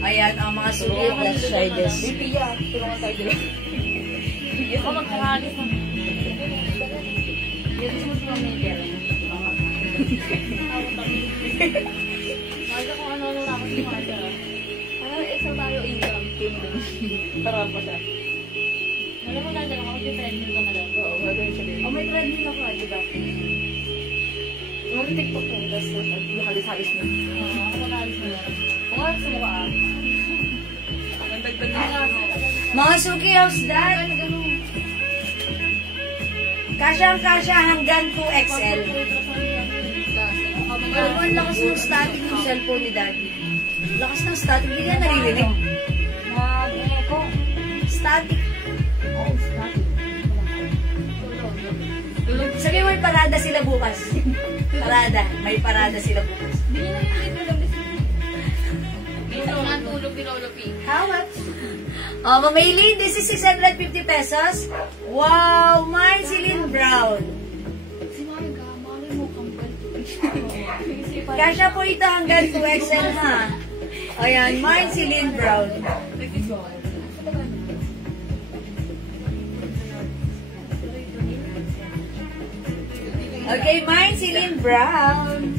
Ayan, ang mga suki. Let's try this. Bibiya, tulungan tayo dito. Ito magkakalis na. Dito sa mga media. Maga kung ano-ano na ako sa mga. Ano, isang tayo income. Tara pa siya. Alam mo na, dyan ako mag-treadmill ka na lang. Oo, gagawin siya din. May treadmill ako, diba? Mag-tiktok ko, tapos nakalis-halis mo. Ako nakalis mo na. Kung nga, sumuka ah. Nagdagdag na nga. Mga suki, how's that? Kasya hanggang 2XL. Ang lakas ng static ng cellphone ni Daddy. Lakas ng static. Hindi nga naririnig. Nag-echo. Static. Oh, static. Sabi mo, may parada sila bukas. Parada. May parada sila bukas. How much? Oh, Mamaylin, this is 650 pesos. Wow, mine Celine Brown. Kasya po ito hanggang 2XL ha. Ayan, mine Celine Brown. Okay, mine Celine Brown.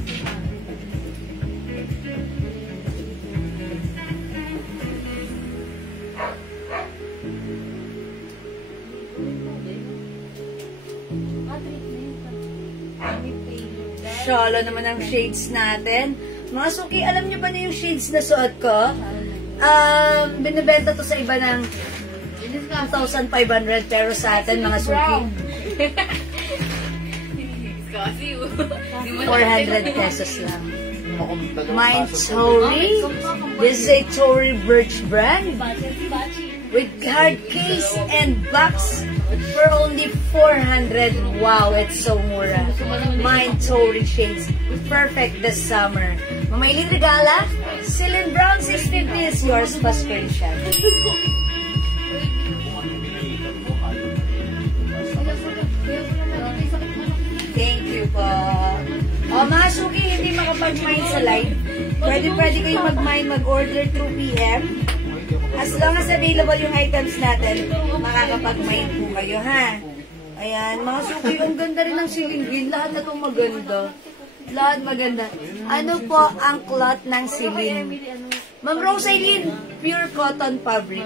Solo naman ang shades natin. Mga suki, alam niyo ba na yung shades na suot ko? Binibenta to sa iba ng 2,500 pero sa atin mga suki. 400 pesos lang. Mine Tory. This is a Tory Birch brand with hard case and box for only 400. Wow, it's so mura. Mine Tory shades. Perfect this summer. Mamaylin Regala, Celine Brown 650 is yours pa screenshot. Thank you po. O mga suki, hindi makapag-mine sa live. Pwede kayo mag-mine, mag-order through PM. As long as available yung items natin, makakapag-mine po kayo, ha? Ayan, mga suki, ang ganda rin ng Celine Green. Lahat na itong maganda. Lahat maganda. Ano po ang cloth ng Celine? Ma'am Rosaline, pure cotton fabric.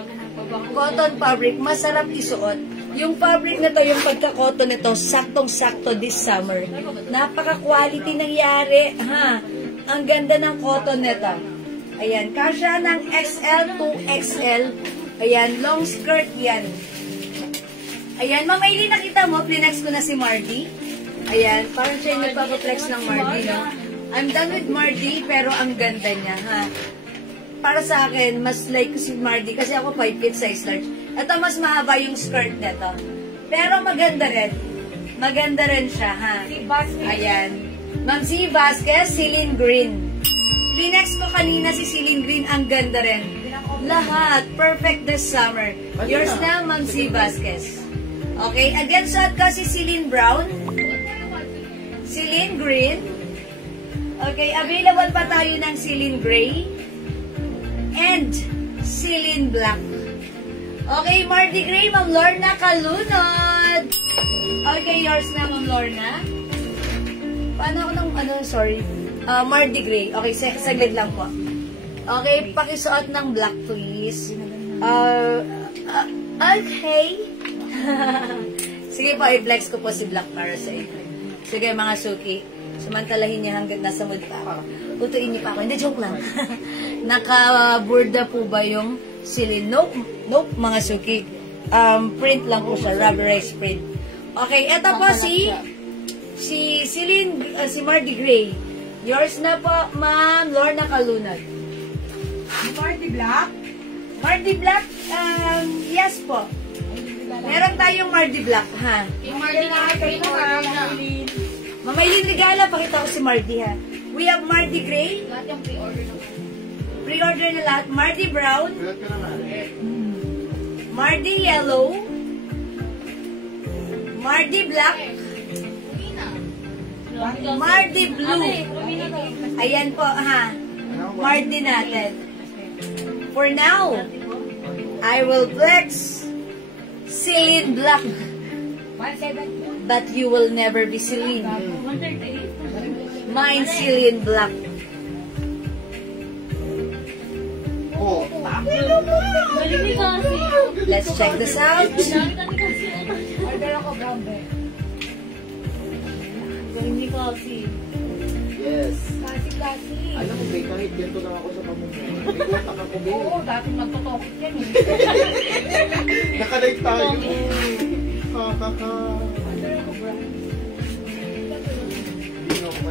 Cotton fabric, masarap isuot. Yung fabric na to, yung pagka-cotton nito, saktong-sakto this summer. Napaka-quality nangyari, ha? Ang ganda ng cotton nito. Ayan, kasya ng XL to XL. Ayan, long skirt yan. Ayan, Ma'am Aileen, nakita mo, flinex ko na si Mardy. Ayan, parang siya yung nagpapaflex ng Mardy, no? I'm done with Mardy, pero ang ganda niya, ha? Para sa akin, mas like si Mardy, kasi ako 5 feet size large. Ito, mas mahaba yung skirt nito. Pero maganda rin. Maganda rin siya, ha? Ayan. Ma'am C. Vasquez, Celine Green. Linex ko kanina si Celine Green, ang ganda rin. Lahat, perfect this summer. Yours na, Ma'am C. Vasquez. Okay, again, suot ko si Celine Brown. Celine Green. Okay, available pa tayo ng Celine Gray. And Celine Black. Okay, Mardy Gray, Ma'am Lorna Kalunod. Okay, yours na, Ma'am Lorna. Paano ako ng, sorry. Mardy Gray. Okay, saglit lang po. Okay, pakisuot ng black, please. Okay. Sige po, i-flex ko po si black para sa inyo. Sige, mga suki. Samantalahin niya hanggang nasa mood pa ako. Tutuin niyo pa ako. Hindi, joke lang. Naka-burda po ba yung Celine? Nope, mga suki. Print lang po siya. Rubberized print. Okay, eto po si Celine, si Mardy Gray. Yours na po, Ma'am Lorna Kalunod. Mardy Black? Mardy Black, yes po. Meron tayong Mardy Black, ha? Yung Mardy na kayo na. Mamaylin Regala, pakita ko si Mardy, ha? We have Mardy Gray. Lahat yung pre-order naman. Pre-order na lahat. Mardy Brown. Mardy Yellow. Mardy Black. Mardy Blue. Ayan po, ha? Mardy natin. For now, I will flex Celine Black. But you will never be Celine. Mine Celine Black. Let's check this out. Order ako brown bag. Hindi kasi. Yes. Kasi. Alam mo, may kahit ganito na ako sa pamumuhay. May kontak ako, babe. Oo, dati magtotokit yan eh. Nakalive tayo. Kakaka. Order ako brown.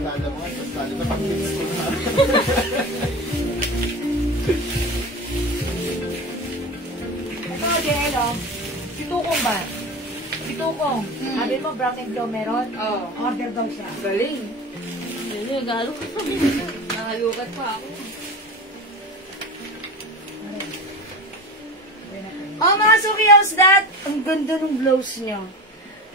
nalala mo ngayon, tapos lalo na pag-mix ko na. Ito, Jello. Si Tukong ba? Si Tukong. Sabi mo, brown and glow meron? Oo. Order daw siya. Galing. Galing, galo ka. Nakalukat pa ako. Oh, mga suki, how's that? Ang ganda ng blouse nyo.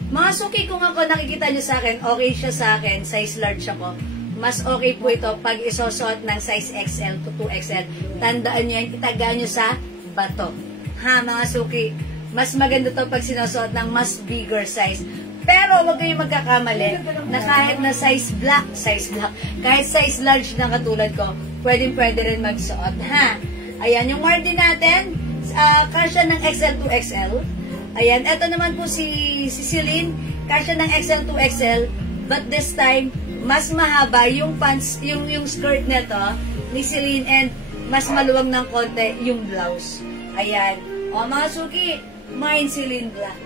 Mga suki, kung ako nakikita nyo sa akin, okay siya sa akin, size large ako. Mas okay po ito pag isosot ng size XL to 2XL. Tandaan nyo yan, itaga nyo sa bato. Ha, mga suki, mas maganda to pag sinusuot ng mas bigger size. Pero wag kayong magkakamali na kahit na size black, kahit size large na katulad ko, pwede rin magsuot. Ha? Ayan, yung margin natin, kasya ng XL to XL. Ayan, eto naman po si Celine, kasya ng XL to XL, but this time, mas mahaba yung pants, yung skirt nito ni Celine and mas maluwag ng konti yung blouse. Ayan. O mga suki, mine Celine Black.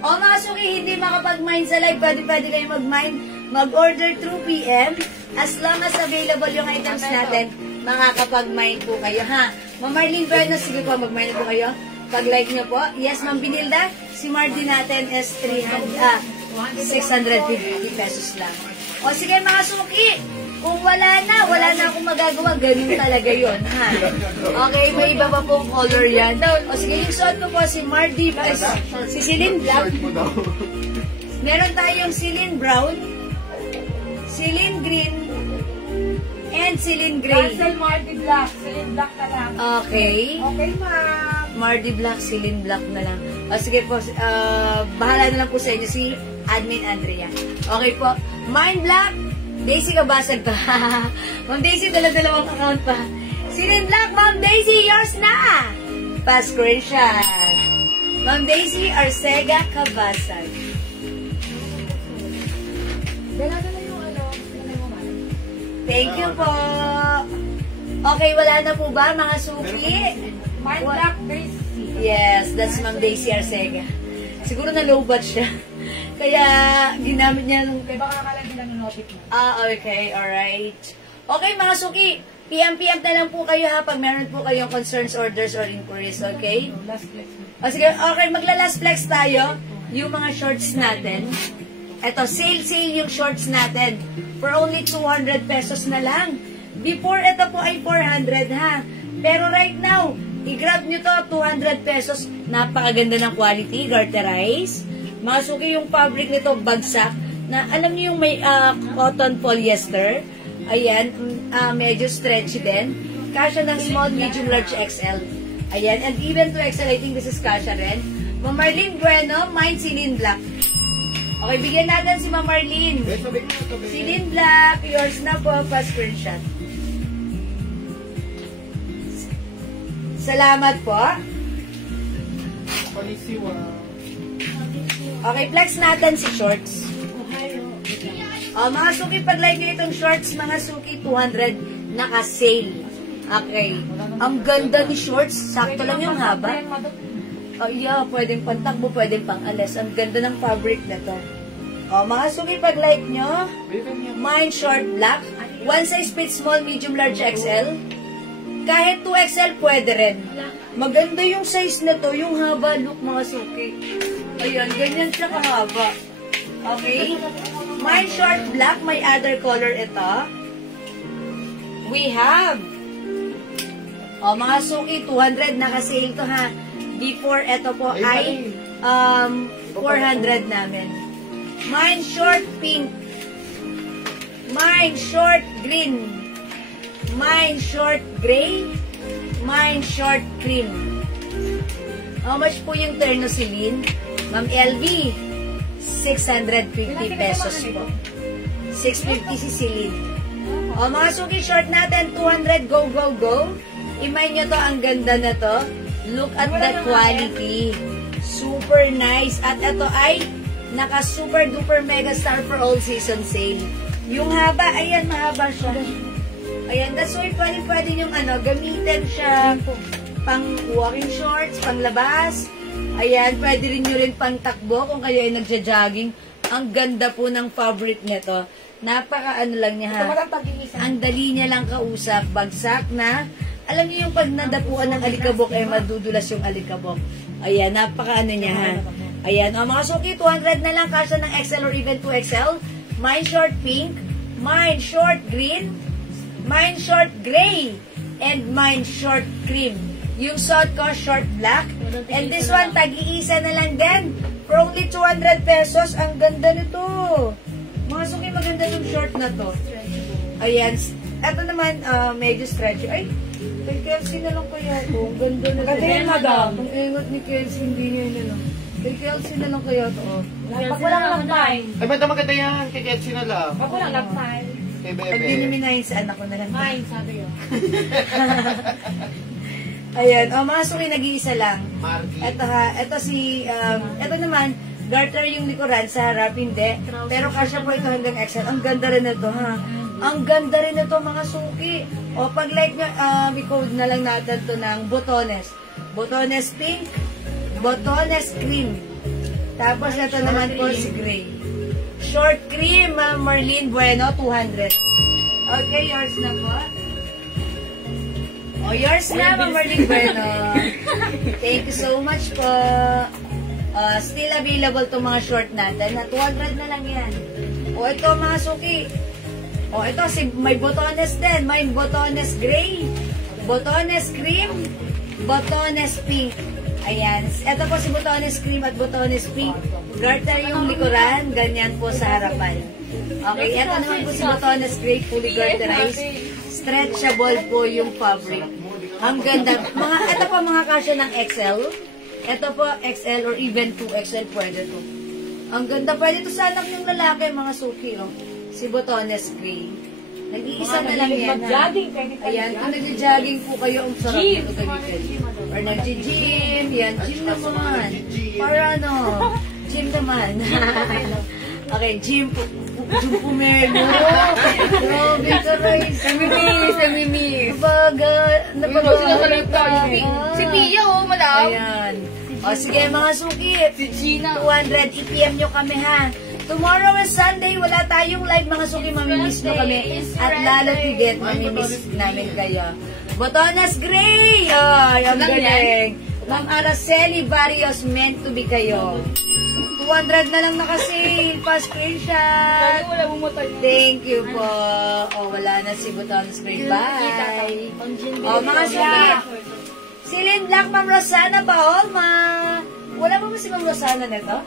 O mga suki, hindi makapag-mine sa live, pwede kayo mag-mine. Mag-order through PM. As long as available yung items natin, makakapag-mine po kayo, ha? Ma'am Marlene Bueno, sige po, mag-mine po kayo. Pag-like nyo po. Yes, Ma'am Binilda, si Mardi natin is 650 pesos lang. O sige mga suki, kung wala na akong magagawa, ganun talaga yun, ha? Okay, may iba pa pong color yan. O sige, yung suot ko po si Mardi, si Celine Black. Meron tayong Celine Brown, Celine Green, and Celine Gray. Cancel Marty Black. Celine Black na lang. Okay. Okay, ma'am. Mardi Black, Celine Black na lang. O sige po, bahala na lang po sa inyo si Admin Andrea. Okay po. Mine Black, Daisy kabasag pa. Ma'am Daisy, dalawang account pa. Celine Black, Ma'am Daisy, yours na! Pa-screenshot. Ma'am Daisy, Arcega kabasag. Dala na yung Thank you po. Okay, wala na po ba mga suki? Mine Black Daisy. Yes, that's Ma'am Daisy Arcega. Siguro na low bat siya. Kaya ginamit niya nung... Kaya baka akala nila ng notif mo. Okay, alright. Okay mga suki, PM na lang po kayo ha pag meron po kayong concerns, orders, or inquiries, okay? Last flex. Sige, okay, magla-last flex tayo. Yung mga shorts natin. Eto, sale yung shorts natin. For only 200 pesos na lang. Before, ito po ay 400 ha. Pero right now, i-grab nyo to, 200 pesos. Napakaganda ng quality, garterize. Mga suki, yung fabric nito, bagsak. Na, alam niyo yung may cotton polyester. Ayan, medyo stretchy din. Kasya ng small, medium, large, XL. Ayan, and even to XL, I think this is kasya rin. Ma'am Marlene Bueno, mine Celine Black. Okay, bigyan natin si Ma'am Marlene. Celine Black, yours na po, pa-screenshot. Salamat po. Okay, flex natin si shorts. Mga suki, pag-like nyo itong shorts, mga suki, 200, naka-sale. Okay. Ang ganda ni shorts, sakto lang yung haba. Oh yeah, pwedeng pantakbo, pwedeng pang-alis. Ang ganda ng fabric na to. Mga suki, pag-like nyo, mine short black, one size fit small, medium, large, XL. Kahit 2XL, pwede rin. Maganda yung size na to, yung haba look, mga suki. Ayan, ganyan siya kahaba. Okay? Mine short black, may other color ito. We have, mga suki, 200, naka-sale to ha. Before, ito po ay 400 namin. Mine short pink. Mine short green. Mine short gray. Mine short cream. How much po yung terno Celine? Ma'am LV, 650 pesos po. 650 si Celine. Mga suki short natin, 200, go, go, go. Imay nyo to, ang ganda na to. Look at that quality. Super nice. At ito ay naka-super duper mega star for all season sale. Yung haba, ayan, mahaba siya. Ayan, that's why pwede yung gamitin siya pang walking shorts, pang labas. Ayan, pwede rin nyo rin pangtakbo kung kayo ay nagja-jogging. Ang ganda po ng fabric nito. Napaka ano lang niya ha. Ang dali niya lang kausap. Bagsak na. Alam niyo yung pag nadapuan ng alikabok ay madudulas yung alikabok. Ayan, napaka ano niya ha. Ayan, mga suki, 200 na lang kasya ng XL or even 2XL. Mine short pink, mine short green, mine short gray, and mine short cream. Yung suot ko, short black. And this one, tag-iisa na lang din. For only 200 pesos. Ang ganda nito. Mga suki, maganda yung short na to. Ayan. Ito naman, medyo stretchy. Ay, kay Kelsey na lang kaya ito. Ang ganda na Maganda yun, madam. Ang ingot ni Kelsey, hindi niya yun ano. Kay Kelsey na lang kaya ito. Pag walang love time. Ay, ba't maganda yan? Kay Ketsi na lang. Pag walang love time. Kay Pag Bebe. diniminahin sa anak ko na lang. Mine, sabi yun. Ayan. Mga suki, nag-iisa lang. Marky. Ito ha. Ito si, ito naman, garter yung likuran, sa harap hindi. Pero kasya po ito hanggang XL. Ang ganda rin ito ha. Ang ganda rin ito mga suki. O pag like nyo, i-code na lang natin to ng botones. Botones pink, botones cream. Tapos ito naman po si gray. Short cream, Marlene Bueno, 200. Okay, yours na po. O, yours na, Marlene Bueno. Thank you so much po. Still available to mga short natin. Na 200 na lang yan. O, ito mga suki. O, ito, may botones din. May botones gray, botones cream, botones pink. Ayan. Ito po si botones cream at botones pink. Garter yung likuran, ganyan po sa harapan. Okay, ito naman po si botones gray, fully garterized. Stretchable po yung fabric. Ang ganda. Ito po mga kasya ng XL. Ito po XL or even 2XL pwede to. Ang ganda. Pwede to sa anak ng lalaki, mga suki. Oh. Si botones gray. Nag-iisa na lang yan. Ayan, kung nag-jogging po kayo, ang sarap nito gamitin. Or nag-gym, yan, gym naman. Para ano, gym naman. Okay, gym po. Gym po, Melo. Grabe ka, Rice. Namimiss. Napag-alita. Si Pia, oh, madam. Ayan. O, sige, mga suki. Si Gina. 200, i-PM nyo kami, ha. Tomorrow is Sunday, wala tayong live mga suki, mamimiss nyo kami. At lalo tigit, mamimiss namin kayo. Botones Gray! Ay, ang galing. Ma'am Araceli Barrios, meant to be kayo. 200 na lang na kasi. Pa-screenshot. Thank you po. O, wala na si Botones Gray. Bye! O, mga suki. Celine Black, Ma'am Rosana Baolma. Wala mo ba si Ma'am Rosana nito?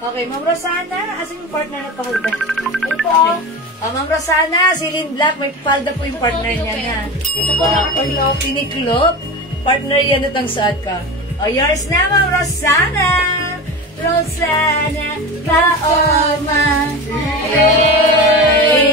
Okay, Ma'am Rosana, asan yung partner na pahalda? Ay po. Ma'am Rosana, Celine Black, may palda po yung partner niya na. Ito po na, tiniklop. Partner yan itong saad ka. O, yours na, Ma'am Rosana. Rosana, Baolma. Yay!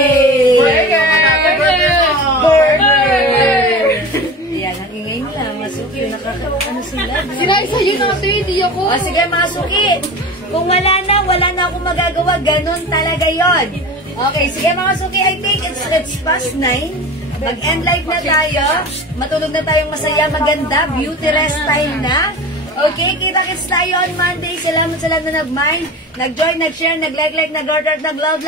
Burger! Ayan, ang ingay nila, mga suki. Nakakaano sila. Sinay sa'yo natin, hindi ako. O, sige, mga suki. Kung wala na akong magagawa. Ganon talaga yon. Okay, sige mga suki, I think it's past 9. Mag-end life na tayo. Matulog na tayong masaya, maganda. Beauty rest time na. Okay, kita-kits tayo on Monday. Salamat sa lahat na nag-mind, nag-join, nag-share, nag-like, nag-heart, nag-love.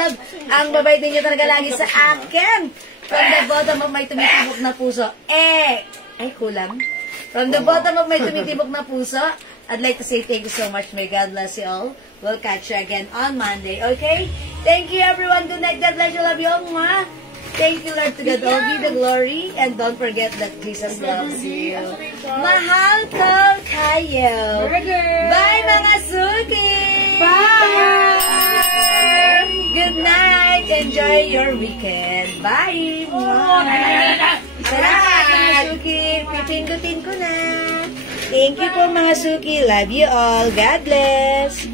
Ang babait ninyo talaga lagi sa akin. From the bottom of my tumitibok na puso. Ay, kulang. From the bottom of my tumitibok na puso, I'd like to say thank you so much. May God bless you all. We'll catch you again on Monday, okay? Thank you, everyone. Good night. God bless you. Love you all. Mwah. Thank you, Lord. To God all be the glory. And don't forget that Jesus loves you. Mahal ko tayo. Bye, mga suki. Bye. Good night. Enjoy your weekend. Bye. Salamat, mga suki. Pipindutin ko na. Thank you po, mga suki. Love you all. God bless.